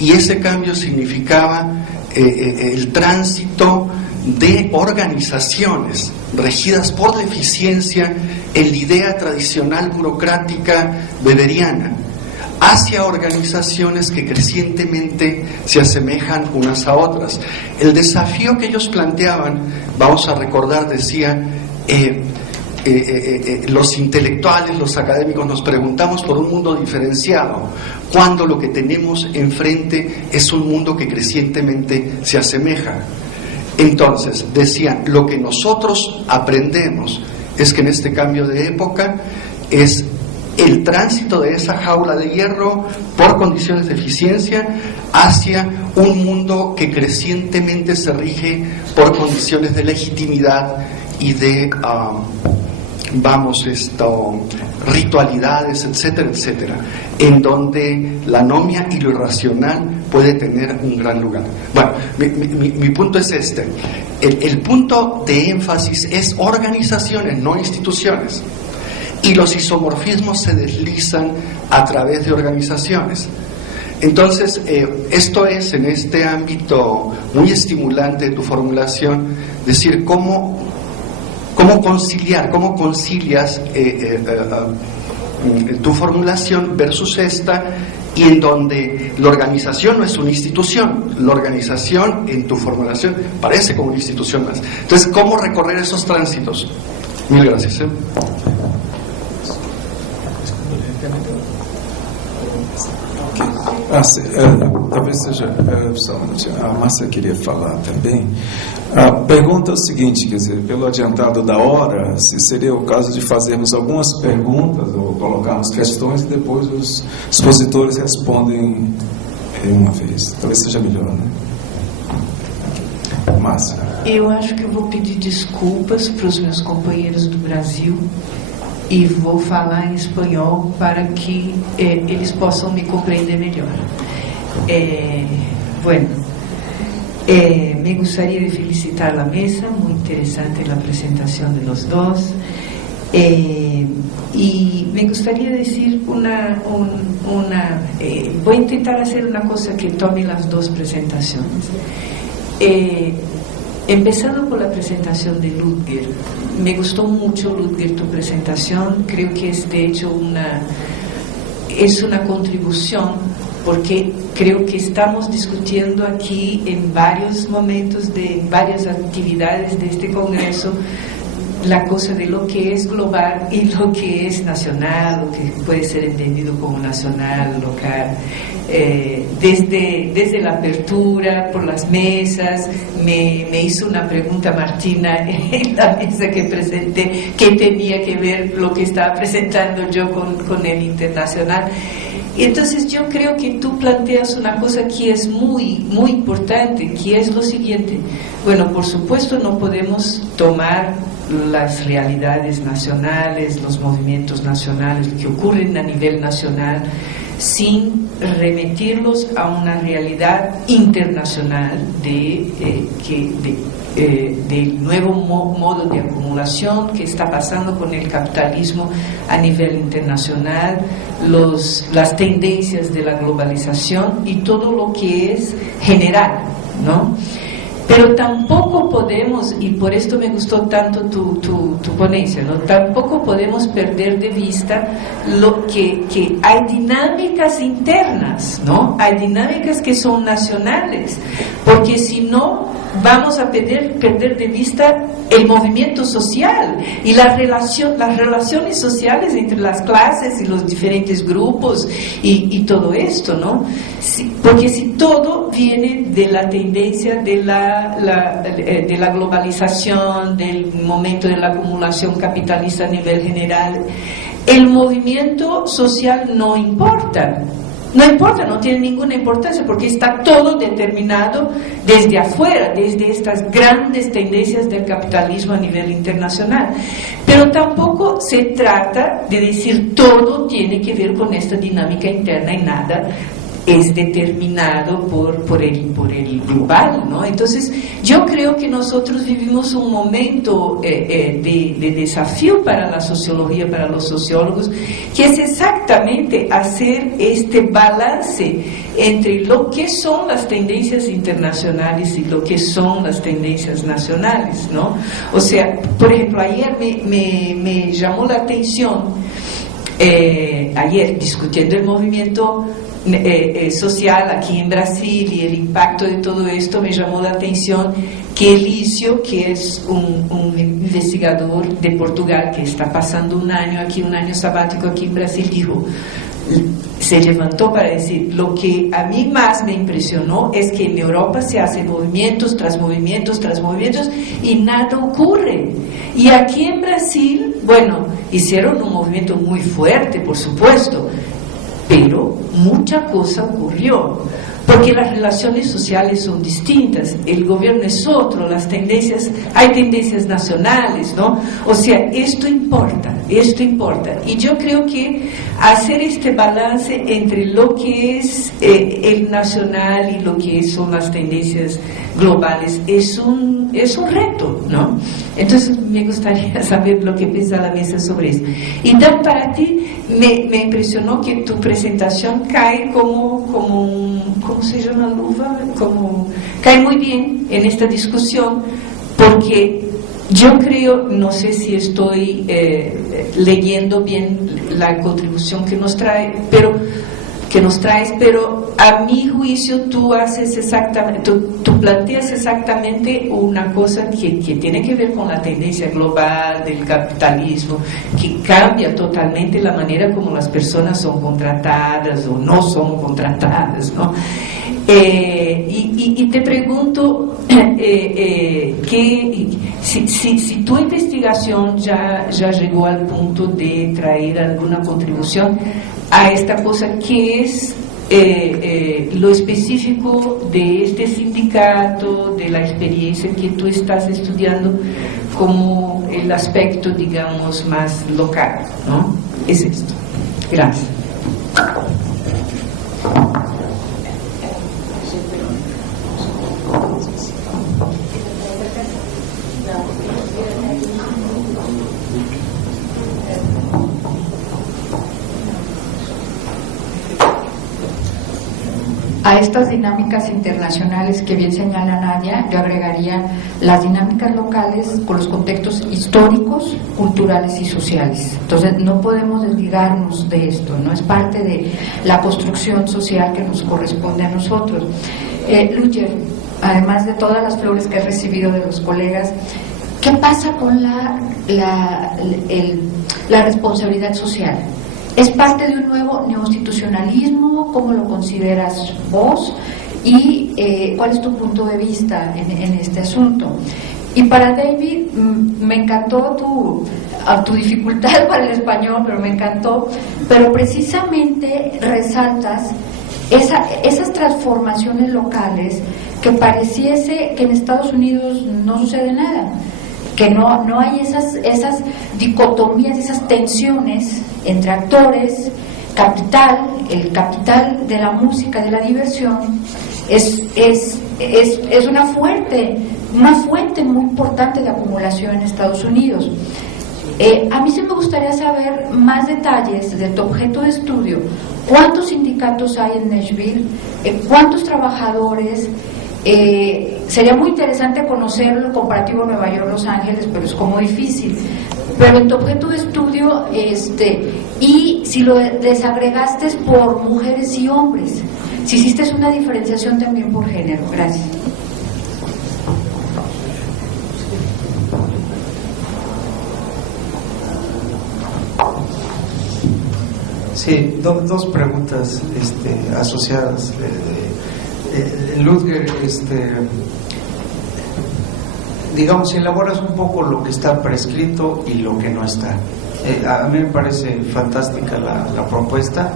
y ese cambio significaba el tránsito de organizaciones regidas por la eficiencia en la idea tradicional burocrática weberiana hacia organizaciones que crecientemente se asemejan unas a otras. El desafío que ellos planteaban, vamos a recordar, decía, los intelectuales, los académicos nos preguntamos por un mundo diferenciado, cuando lo que tenemos enfrente es un mundo que crecientemente se asemeja. Entonces, decían, lo que nosotros aprendemos es que en este cambio de época es el tránsito de esa jaula de hierro por condiciones de eficiencia hacia un mundo que crecientemente se por condiciones de legitimidad y de ritualidades, etcétera, etcétera, en donde la anomia y lo irracional puede tener un gran lugar. Bueno, mi punto es este. El punto de énfasis es organizaciones, no instituciones. Y los isomorfismos se deslizan a través de organizaciones. Entonces, esto es, en este ámbito muy estimulante de tu formulación, decir cómo concilias tu formulación versus esta, y en donde la organización no es una institución, la organización en tu formulación parece como una institución más. Entonces, ¿cómo recorrer esos tránsitos? Mil gracias. Talvez seja só um minutinho. A Márcia queria falar também. A pergunta é o seguinte, quer dizer, pelo adiantado da hora, se seria o caso de fazermos algumas perguntas ou colocarmos questões e depois os expositores respondem uma vez. Talvez seja melhor, né? Márcia. Eu acho que eu vou pedir desculpas para os meus companheiros do Brasil e vou falar em espanhol para que eles possam me compreender melhor. Me gustaría de felicitar la mesa, muy interesante la presentación de los dos, y me gustaría decir voy a intentar hacer una cosa que tome las dos presentaciones. Empezando por la presentación de Ludger, me gustó mucho, Ludger, tu presentación. Creo que es de hecho una contribución, porque creo que estamos discutiendo aquí en varios momentos de varias actividades de este Congreso la cosa de lo que es global y lo que es nacional, lo que puede ser entendido como nacional, local. Desde la apertura, por las mesas, me hizo una pregunta Martina en la mesa que presenté, que tenía que ver lo que estaba presentando yo con el internacional. Y entonces yo creo que tú planteas una cosa que es muy, muy importante, que es lo siguiente. Bueno, por supuesto no podemos tomar las realidades nacionales, los movimientos nacionales, lo que ocurren a nivel nacional, sin remitirlos a una realidad internacional del nuevo modo de acumulación que está pasando con el capitalismo a nivel internacional, las tendencias de la globalización y todo lo que es general, ¿no? Pero tampoco podemos, y por esto me gustó tanto tu ponencia, ¿no? Tampoco podemos perder de vista lo que hay dinámicas internas, ¿no? Hay dinámicas que son nacionales, porque si no vamos a perder de vista el movimiento social y las relaciones sociales entre las clases y los diferentes grupos y todo esto, ¿no? Porque si todo viene de la tendencia de la globalización, del momento de la acumulación capitalista a nivel general, el movimiento social no importa. No importa, no tiene ninguna importancia porque está todo determinado desde afuera, desde estas grandes tendencias del capitalismo a nivel internacional. Pero tampoco se trata de decir todo tiene que ver con esta dinámica interna y nada es determinado por el global, ¿no? Entonces yo creo que nosotros vivimos un momento de desafío para la sociología, para los sociólogos, que es exactamente hacer este balance entre lo que son las tendencias internacionales y lo que son las tendencias nacionales, ¿no? O sea, por ejemplo, ayer me llamó la atención, ayer discutiendo el movimiento social aquí en Brasil y el impacto de todo esto, me llamó la atención que Elício, que es un investigador de Portugal que está pasando un año sabático aquí en Brasil, se levantó para decir: lo que a mí más me impresionó es que en Europa se hacen movimientos tras movimientos tras movimientos y nada ocurre, y aquí en Brasil, bueno, hicieron un movimiento muy fuerte, por supuesto, pero mucha cosa ocurrió, porque las relaciones sociales son distintas, el gobierno es otro, hay tendencias nacionales, ¿no? O sea, esto importa, y yo creo que hacer este balance entre lo que es el nacional y lo que son las tendencias globales es un reto, ¿no? Entonces me gustaría saber lo que piensa la mesa sobre eso. Y Dan, para ti me impresionó que tu presentación cae como ¿cómo se llama, luva? Cae muy bien en esta discusión, porque yo creo, no sé si estoy leyendo bien la contribución que nos traes, pero a mi juicio tú planteas exactamente una cosa que tiene que ver con la tendencia global del capitalismo, que cambia totalmente la manera como las personas son contratadas o no son contratadas, ¿no? Y te pregunto si tu investigación ya llegó al punto de traer alguna contribución a esta cosa que es lo específico de este sindicato, de la experiencia que tú estás estudiando, como el aspecto, digamos, más local, ¿no? Es esto. Gracias. A estas dinámicas internacionales que bien señala Nadia, yo agregaría las dinámicas locales con los contextos históricos, culturales y sociales. Entonces no podemos desligarnos de esto, no es parte de la construcción social que nos corresponde a nosotros. Lutger, además de todas las flores que he recibido de los colegas, ¿qué pasa con la responsabilidad social? ¿Es parte de un nuevo neoinstitucionalismo? ¿Cómo lo consideras vos? ¿Y cuál es tu punto de vista en este asunto? Y para David, me encantó tu dificultad para el español, pero me encantó, pero precisamente resaltas esas transformaciones locales que pareciese que en Estados Unidos no sucede nada, que no hay esas dicotomías, esas tensiones entre actores, capital, el capital de la música, de la diversión, es una fuente muy importante de acumulación en Estados Unidos. A mí sí me gustaría saber más detalles de tu objeto de estudio. ¿Cuántos sindicatos hay en Nashville? ¿Cuántos trabajadores? Sería muy interesante conocer el comparativo Nueva York-Los Ángeles, pero es como difícil. Pero en tu objeto de estudio, y si lo desagregaste por mujeres y hombres, si hiciste una diferenciación también por género. Gracias. Sí, dos preguntas asociadas. Ludger, digamos, elaboras un poco lo que está prescrito y lo que no está. A mí me parece fantástica la propuesta,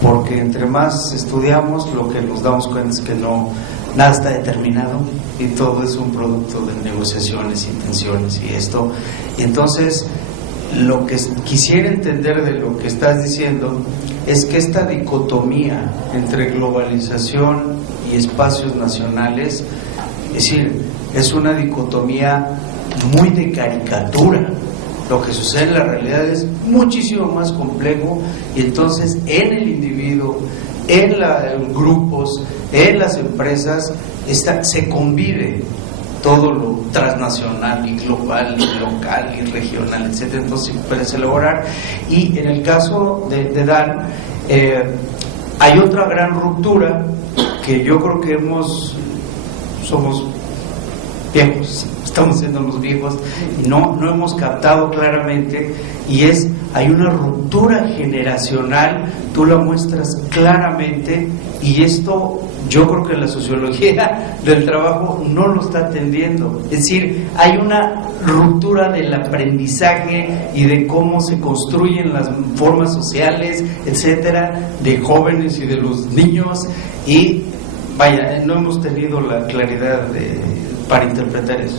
porque entre más estudiamos, lo que nos damos cuenta es que nada está determinado y todo es un producto de negociaciones, intenciones y esto. Y entonces, lo que quisiera entender de lo que estás diciendo es que esta dicotomía entre globalización y espacios nacionales, es decir, es una dicotomía muy de caricatura. Lo que sucede en la realidad es muchísimo más complejo, y entonces en el individuo, en los grupos, en las empresas, se convive todo lo transnacional y global y local y regional, etcétera. Entonces puedes elaborar. Y en el caso de Dan, hay otra gran ruptura que yo creo que somos viejos, estamos siendo los viejos y no hemos captado claramente, y hay una ruptura generacional. Tú la muestras claramente, y esto yo creo que la sociología del trabajo no lo está atendiendo. Es decir, hay una ruptura del aprendizaje y de cómo se construyen las formas sociales, etcétera, de jóvenes y de los niños, y vaya, no hemos tenido la claridad para interpretar eso.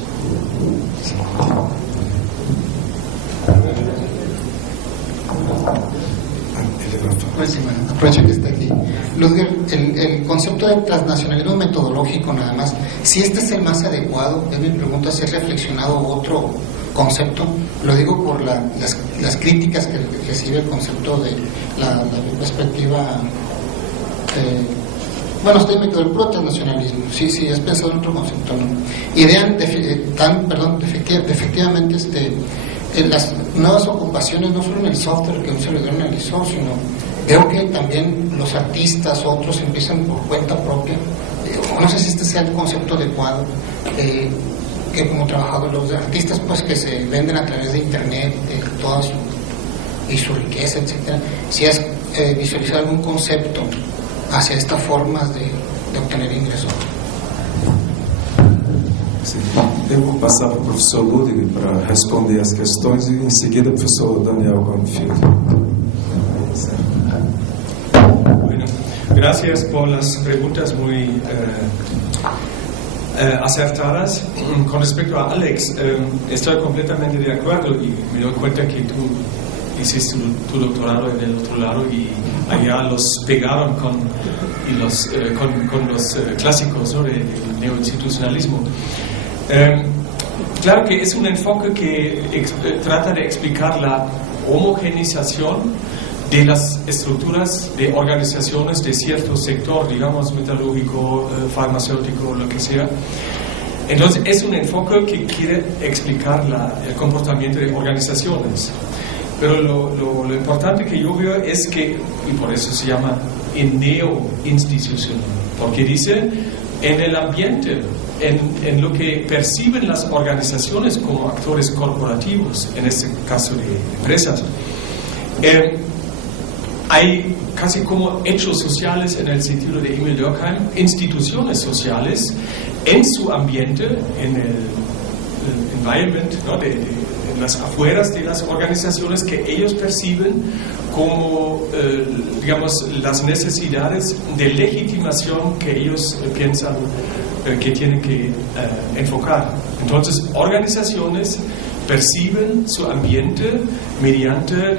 Aprovecho que está aquí. Ludger, el concepto de transnacionalismo metodológico, nada más, si este es el más adecuado, es mi pregunta, si has reflexionado otro concepto. Lo digo por las críticas que recibe el concepto de la perspectiva. Bueno, estoy en el puro transnacionalismo. Sí, has pensado en otro concepto, ¿no? Idean, efectivamente, las nuevas ocupaciones, no solo en el software que un servidor analizó, sino veo que también los artistas, otros empiezan por cuenta propia. No sé si este sea el concepto adecuado, que como trabajador, los artistas pues que se venden a través de internet, de toda su riqueza, etcétera. Si has visualizado algún concepto hacia estas formas de obtener ingresos. Sim. Eu vou passar para o professor Ludger para responder as questões, e em seguida o professor Daniel Cornfield. Bueno, gracias por las preguntas muy acertadas. Con respecto a Alex, estoy completamente de acuerdo, y me doy cuenta que tú hiciste tu doctorado en el otro lado, y allá los pegaron con los clásicos, ¿no?, del neoinstitucionalismo. Claro que es un enfoque que trata de explicar la homogenización de las estructuras de organizaciones de cierto sector, digamos metalúrgico, farmacéutico, lo que sea. Entonces es un enfoque que quiere explicar el comportamiento de organizaciones. Pero lo importante que yo veo es que, y por eso se llama neo-institucional, porque dice en el ambiente, en lo que perciben las organizaciones como actores corporativos, en este caso de empresas, hay casi como hechos sociales en el sentido de Emil Durkheim, instituciones sociales en su ambiente, en el environment, ¿no?, en las afueras de las organizaciones, que ellos perciben como, digamos, las necesidades de legitimación que ellos piensan que tienen que enfocar. Entonces, organizaciones perciben su ambiente mediante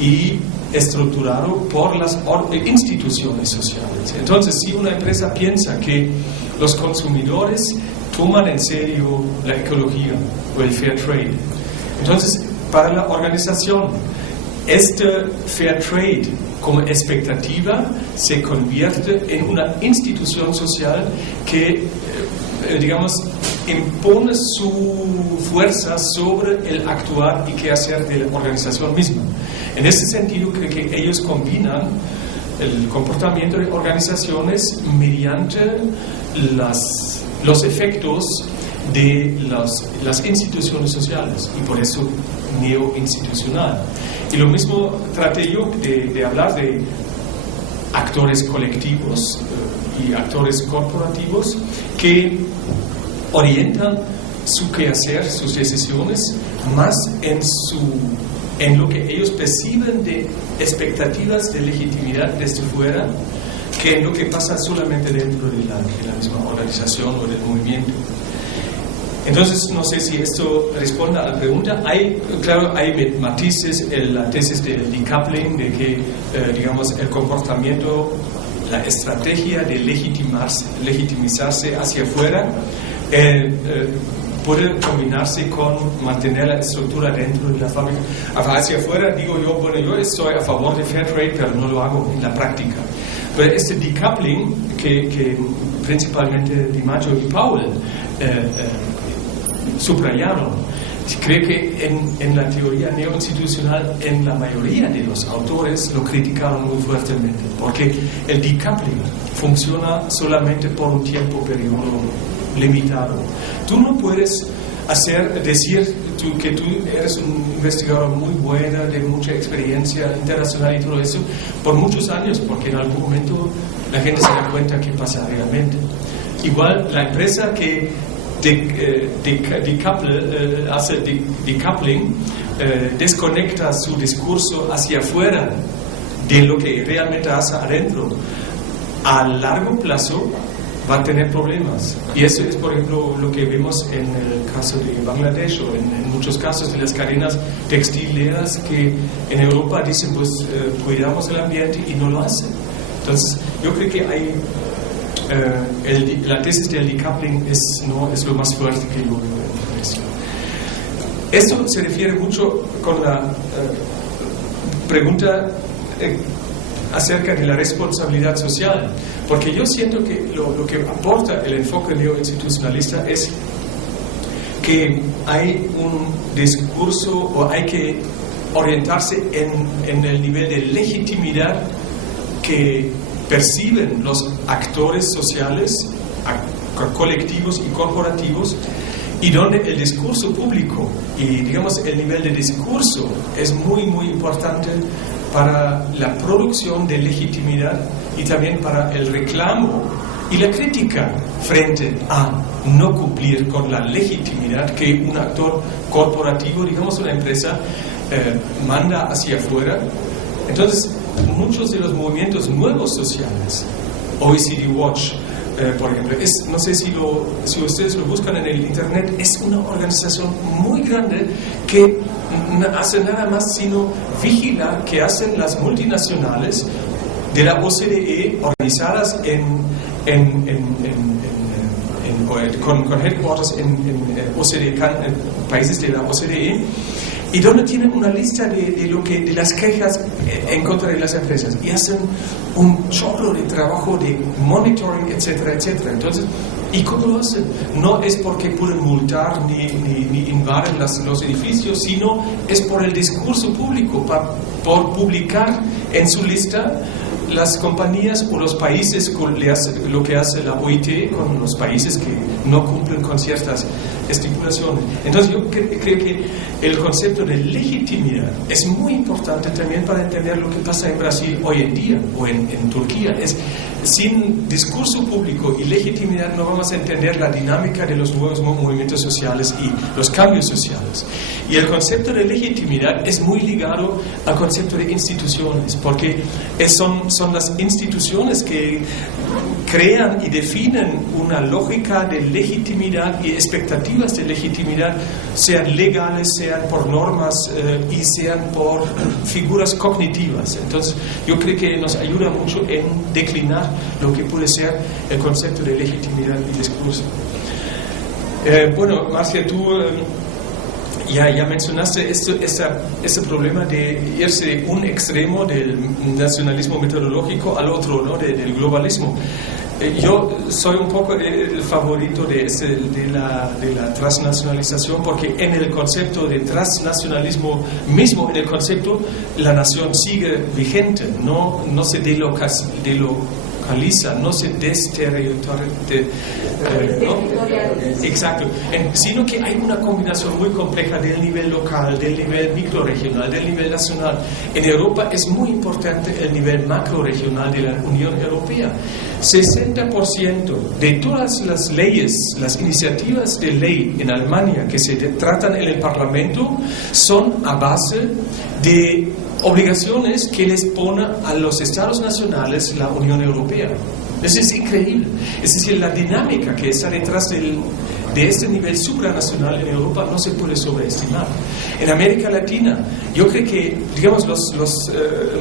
y estructurado por las instituciones sociales. Entonces, si una empresa piensa que los consumidores toman en serio la ecología o el fair trade, entonces para la organización este fair trade como expectativa se convierte en una institución social que digamos impone su fuerza sobre el actuar y qué hacer de la organización misma. En ese sentido creo que ellos combinan el comportamiento de organizaciones mediante los efectos de las instituciones sociales, y por eso neoinstitucional. Y lo mismo traté yo de hablar de actores colectivos y actores corporativos que orientan su quehacer, sus decisiones, más en lo que ellos perciben de expectativas de legitimidad desde fuera, que en lo que pasa solamente dentro de la misma organización o del movimiento. Entonces, no sé si esto responde a la pregunta. Hay matices en la tesis del decoupling, de que, digamos, el comportamiento, la estrategia de legitimizarse hacia afuera puede combinarse con mantener la estructura dentro de la fábrica. Hacia afuera digo yo, bueno, yo estoy a favor de fair trade, pero no lo hago en la práctica. Pero este decoupling que principalmente Di Maggio y Powell subrayaron, creo que en la teoría neoinstitucional, en la mayoría de los autores lo criticaron muy fuertemente, porque el decoupling funciona solamente por un periodo limitado. Tú no puedes decir que tú eres un investigador muy bueno, de mucha experiencia internacional y todo eso, por muchos años, porque en algún momento la gente se da cuenta qué pasa realmente. Igual la empresa que hace decoupling, desconecta su discurso hacia afuera de lo que realmente hace adentro, a largo plazo va a tener problemas. Y eso es, por ejemplo, lo que vemos en el caso de Bangladesh o en muchos casos de las cadenas textileras que en Europa dicen, pues cuidamos el ambiente, y no lo hacen. Entonces, yo creo que hay la tesis del decoupling es lo más fuerte que yo veo en eso. Esto se refiere mucho con la pregunta acerca de la responsabilidad social, porque yo siento que lo que aporta el enfoque neoinstitucionalista es que hay un discurso, o hay que orientarse en el nivel de legitimidad que perciben los actores sociales, colectivos y corporativos, y donde el discurso público y, digamos, el nivel de discurso es muy, muy importante para la producción de legitimidad y también para el reclamo y la crítica frente a no cumplir con la legitimidad que un actor corporativo, digamos una empresa, manda hacia afuera. Entonces, muchos de los movimientos nuevos sociales, OECD Watch, por ejemplo, no sé si ustedes lo buscan en el internet, es una organización muy grande que hace nada más sino vigilar qué hacen las multinacionales de la OCDE, organizadas con headquarters en OCDE, países de la OCDE, y donde tienen una lista de las quejas en contra de las empresas, y hacen un chorro de trabajo de monitoring, etcétera, etcétera. Entonces, ¿y cómo lo hacen? No es porque pueden multar ni invaden los edificios, sino es por el discurso público, por publicar en su lista las compañías o los países, lo que hace la OIT con los países que no cumplen con ciertas estipulaciones. Entonces yo creo que el concepto de legitimidad es muy importante también para entender lo que pasa en Brasil hoy en día o en Turquía. Es sin discurso público y legitimidad no vamos a entender la dinámica de los nuevos movimientos sociales y los cambios sociales. Y el concepto de legitimidad es muy ligado al concepto de instituciones, porque son las instituciones que crean y definen una lógica de legitimidad y expectativas de legitimidad, sean legales, sean por normas y sean por figuras cognitivas. Entonces, yo creo que nos ayuda mucho en declinar lo que puede ser el concepto de legitimidad y discurso. Bueno, Marcia, tú ya mencionaste este problema de irse de un extremo del nacionalismo metodológico al otro, ¿no? Del globalismo. Yo soy un poco el favorito de la transnacionalización, porque en el concepto de transnacionalismo mismo, en el concepto, la nación sigue vigente, no se delocaliza, no se exacto, sino que hay una combinación muy compleja del nivel local, del nivel microregional, del nivel nacional. En Europa es muy importante el nivel macroregional de la Unión Europea. 60% de todas las leyes, las iniciativas de ley en Alemania que se tratan en el Parlamento son a base de obligaciones que les pone a los estados nacionales la Unión Europea. Eso es increíble. Es decir, la dinámica que está detrás de este nivel supranacional en Europa no se puede sobreestimar. En América Latina, yo creo que, digamos, los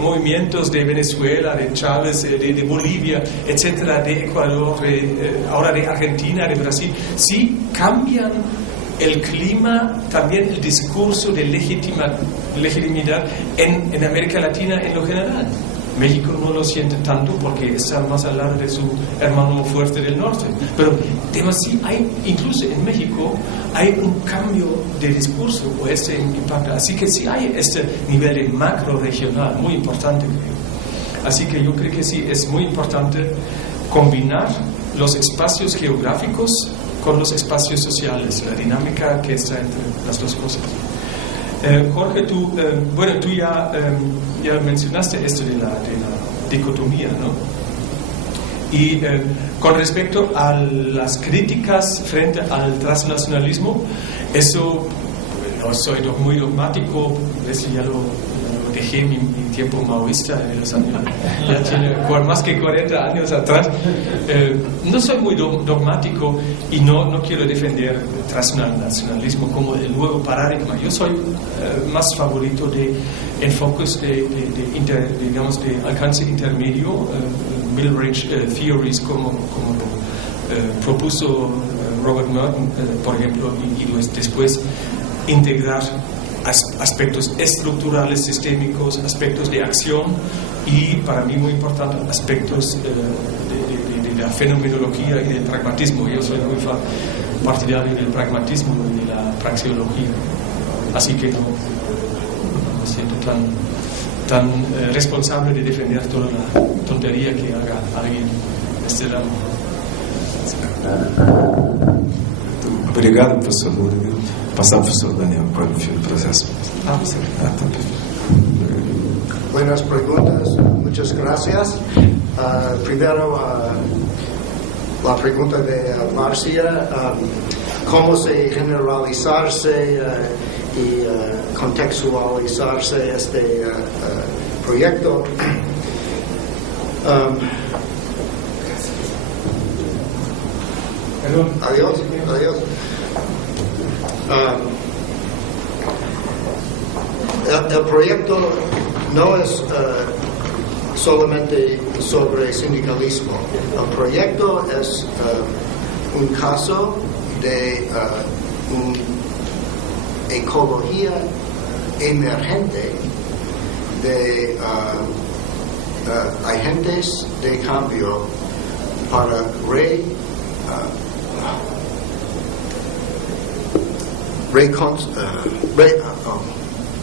movimientos de Venezuela, de Chávez, de Bolivia, etcétera, de Ecuador, ahora de Argentina, de Brasil, sí cambian el clima, también el discurso de legitimidad en América Latina en lo general. México no lo siente tanto porque está más al lado de su hermano fuerte del norte, pero sí hay, incluso en México hay un cambio de discurso o este impacto, así que sí hay este nivel de macro regional muy importante. Así que yo creo que sí es muy importante combinar los espacios geográficos con los espacios sociales, la dinámica que está entre las dos cosas. Jorge, tú ya mencionaste esto de la dicotomía, ¿no? Y con respecto a las críticas frente al transnacionalismo, eso no soy muy dogmático, ya lo dejé mi tiempo maoísta en los años, ya tiene más que 40 años atrás. No soy muy dogmático y no quiero defender el transnacionalismo como el nuevo paradigma. Yo soy más favorito de enfoques de alcance intermedio, middle range theories, como propuso Robert Merton, por ejemplo, y después integrar aspectos estructurales, sistémicos, aspectos de acción y, para mí muy importante, aspectos de la fenomenología y del pragmatismo. Yo soy muy partidario del pragmatismo y de la praxeología, así que no me siento tan responsable de defender toda la tontería que haga alguien de este lado. Obrigado, professor Rodrigo. Passar para o professor Daniel para o fim do processo. Buenas preguntas, muchas gracias. Primero, la pregunta de Marcia, ¿cómo se generalizarse y contextualizarse este proyecto? Adiós. El proyecto no es solamente sobre sindicalismo. El proyecto es un caso de una ecología emergente de agentes de cambio para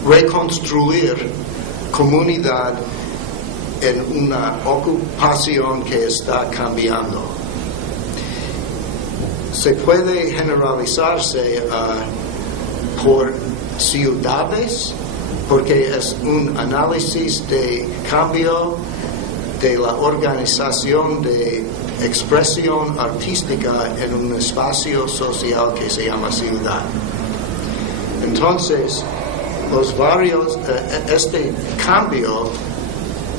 reconstruir comunidad en una ocupación que está cambiando. Se puede generalizarse por ciudades porque es un análisis de cambio de la organización de expresión artística en un espacio social que se llama ciudad. Entonces, los barrios, este cambio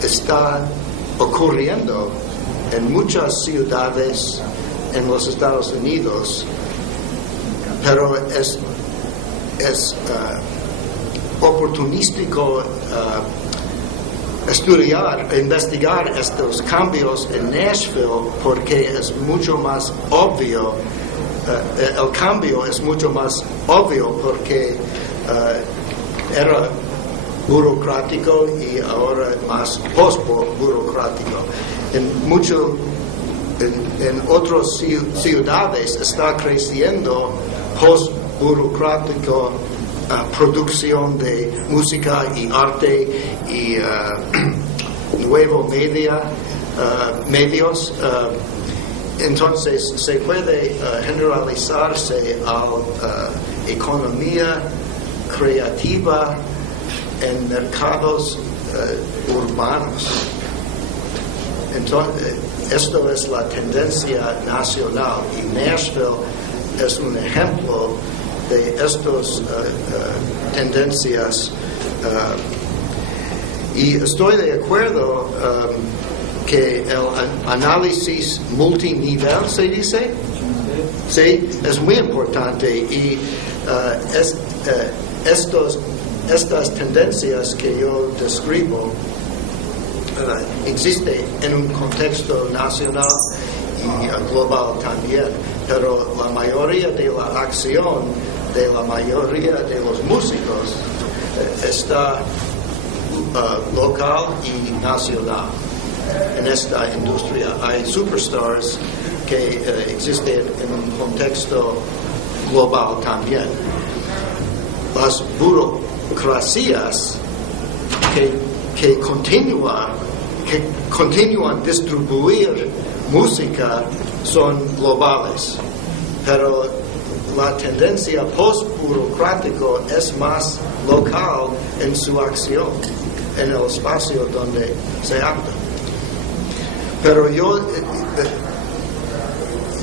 está ocurriendo en muchas ciudades en los Estados Unidos, pero es oportunístico investigar estos cambios en Nashville porque es mucho más obvio, el cambio es mucho más obvio porque era burocrático y ahora más post-burocrático. En otras ciudades está creciendo post-burocrático producción de música y arte y nuevos medios. Entonces se puede generalizarse a economía creativa en mercados urbanos. Entonces, esto es la tendencia nacional y Nashville es un ejemplo de estas tendencias. Y estoy de acuerdo que el análisis multinivel, ¿se dice? Sí, es muy importante y estas tendencias que yo describo existen en un contexto nacional y global también, pero la mayoría de la acción de la mayoría de los músicos está local y nacional en esta industria. Hay superstars que existen en un contexto global también. Las burocracias que continúan distribuir música son globales, pero la tendencia post-burocrático es más local en su acción, en el espacio donde se acta. Pero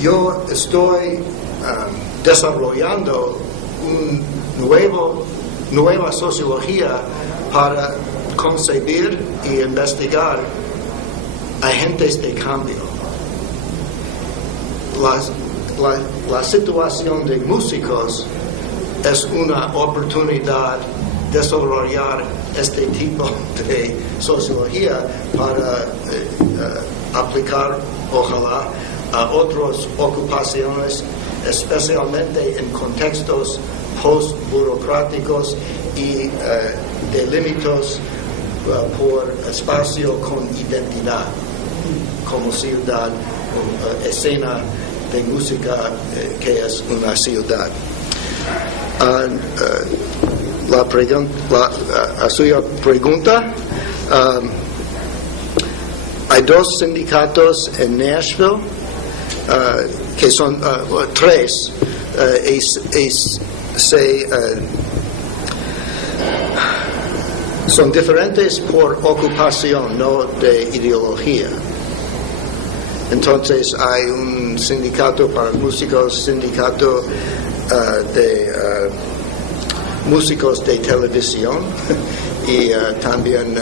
yo estoy desarrollando nueva sociología para concebir y investigar agentes de cambio. La situación de músicos es una oportunidad de desarrollar este tipo de sociología para aplicar, ojalá, a otras ocupaciones, especialmente en contextos post-burocráticos y delimitos por espacio con identidad, como ciudad, escena de música que es una ciudad. A su pregunta, hay dos sindicatos en Nashville, que son tres, son diferentes por ocupación, no de ideología. Entonces hay un sindicato para músicos, sindicato de músicos de televisión y también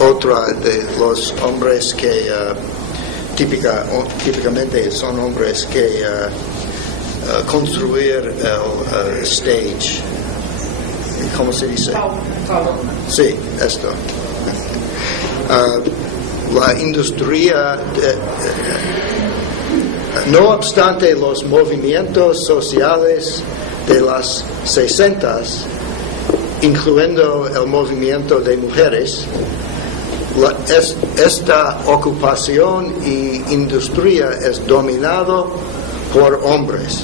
otra de los hombres que típicamente son hombres que construir el stage. ¿Cómo se dice? Sí, esto. La industria, no obstante los movimientos sociales de las 60s, incluyendo el movimiento de mujeres, esta ocupación y industria es dominado por hombres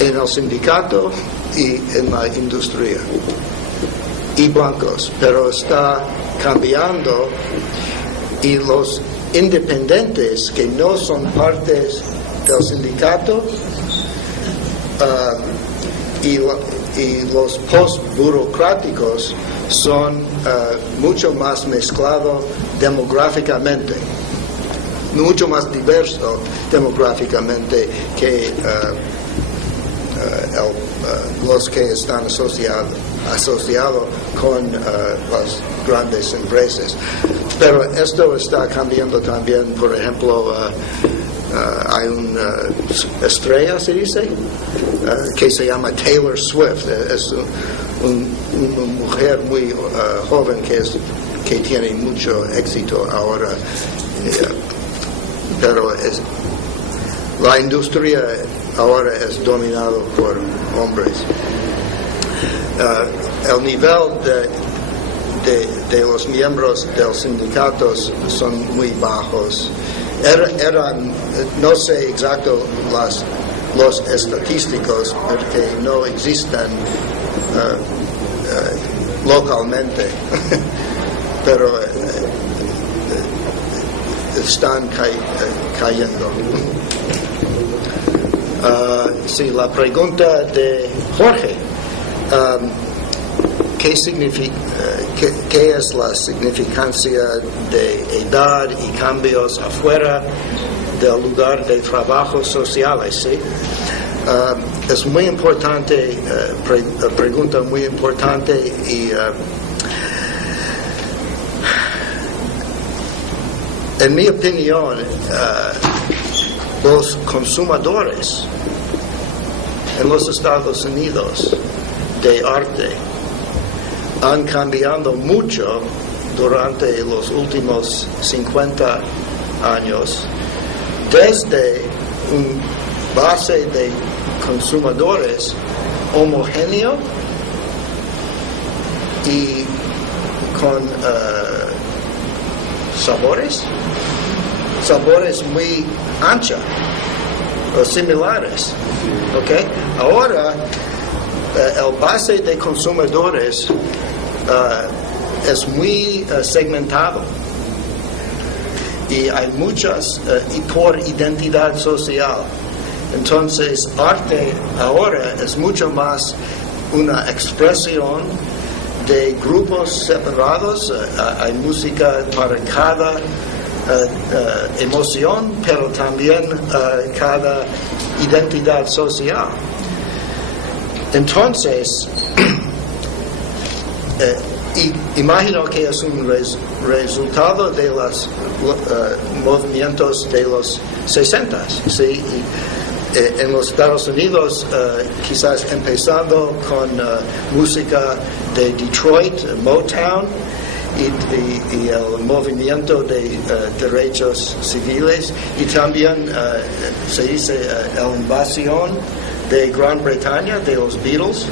en el sindicato y en la industria, y blancos, pero está cambiando, y los independientes que no son partes del sindicato y y los post-burocráticos son mucho más mezclados demográficamente, mucho más diverso demográficamente que los que están asociados con las grandes empresas. Pero esto está cambiando también. Por ejemplo, hay una estrella, se dice, que se llama Taylor Swift. Es una mujer muy joven que tiene mucho éxito ahora, pero la industria ahora es dominado por hombres. El nivel de los miembros de los sindicatos son muy bajos. Eran, no sé exacto los estadísticos porque no existen localmente, pero están cayendo. Sí, la pregunta de Jorge, ¿qué es la significancia de edad y cambios afuera del lugar de trabajo sociales? ¿Sí? Es muy importante, pregunta muy importante, y en mi opinión, los consumidores en los Estados Unidos de arte han cambiado mucho durante los últimos 50 años, desde un base de consumidores homogéneo y con sabores muy anchos o similares. ¿Okay? Ahora el base de consumidores es muy segmentado y hay muchas y por identidad social. Entonces arte ahora es mucho más una expresión de grupos separados. Hay música para cada emoción, pero también cada identidad social. Entonces, imagino que es un resultado de los movimientos de los 60, ¿sí? En los Estados Unidos, quizás empezando con música de Detroit, Motown, y el movimiento de derechos civiles, y también se dice la invasión de Gran Bretaña de los Beatles.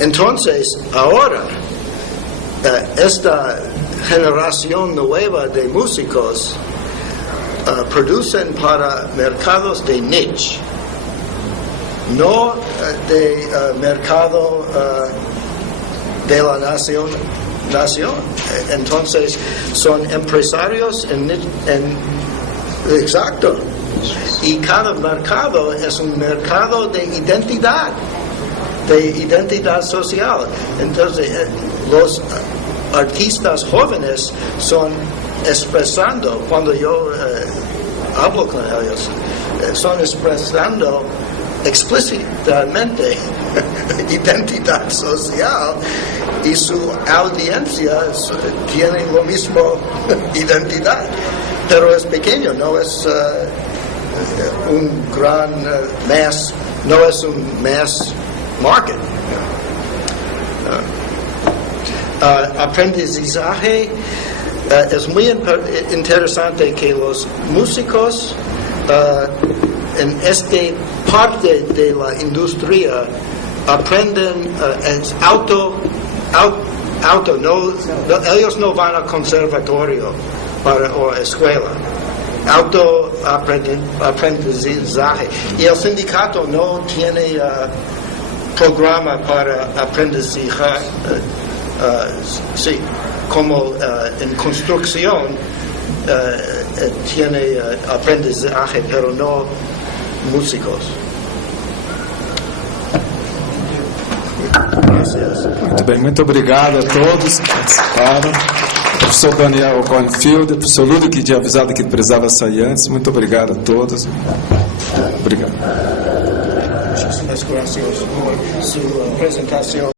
Entonces, ahora, esta generación nueva de músicos producen para mercados de niche, no de mercado de la nación. Entonces son empresarios exacto, y cada mercado es un mercado de identidad social. Entonces los artistas jóvenes son expresando, cuando yo hablo con ellos, son expresando explícitamente identidad social, y su audiencia tiene lo mismo identidad, pero es pequeño, no es un gran mass, no es un mass market. Aprendizaje, es muy interesante que los músicos en esta parte de la industria aprenden ellos no van a conservatorio o escuela, aprendizaje, y el sindicato no tiene programa para aprendizaje, sí, como en construcción tiene aprendizaje, pero no músicos. Muito bem, muito obrigado a todos que participaram. Professor Daniel Cornfield, professor Lúdio, que tinha avisado que precisava sair antes. Muito obrigado a todos. Obrigado. Muchísimas gracias por su presentación.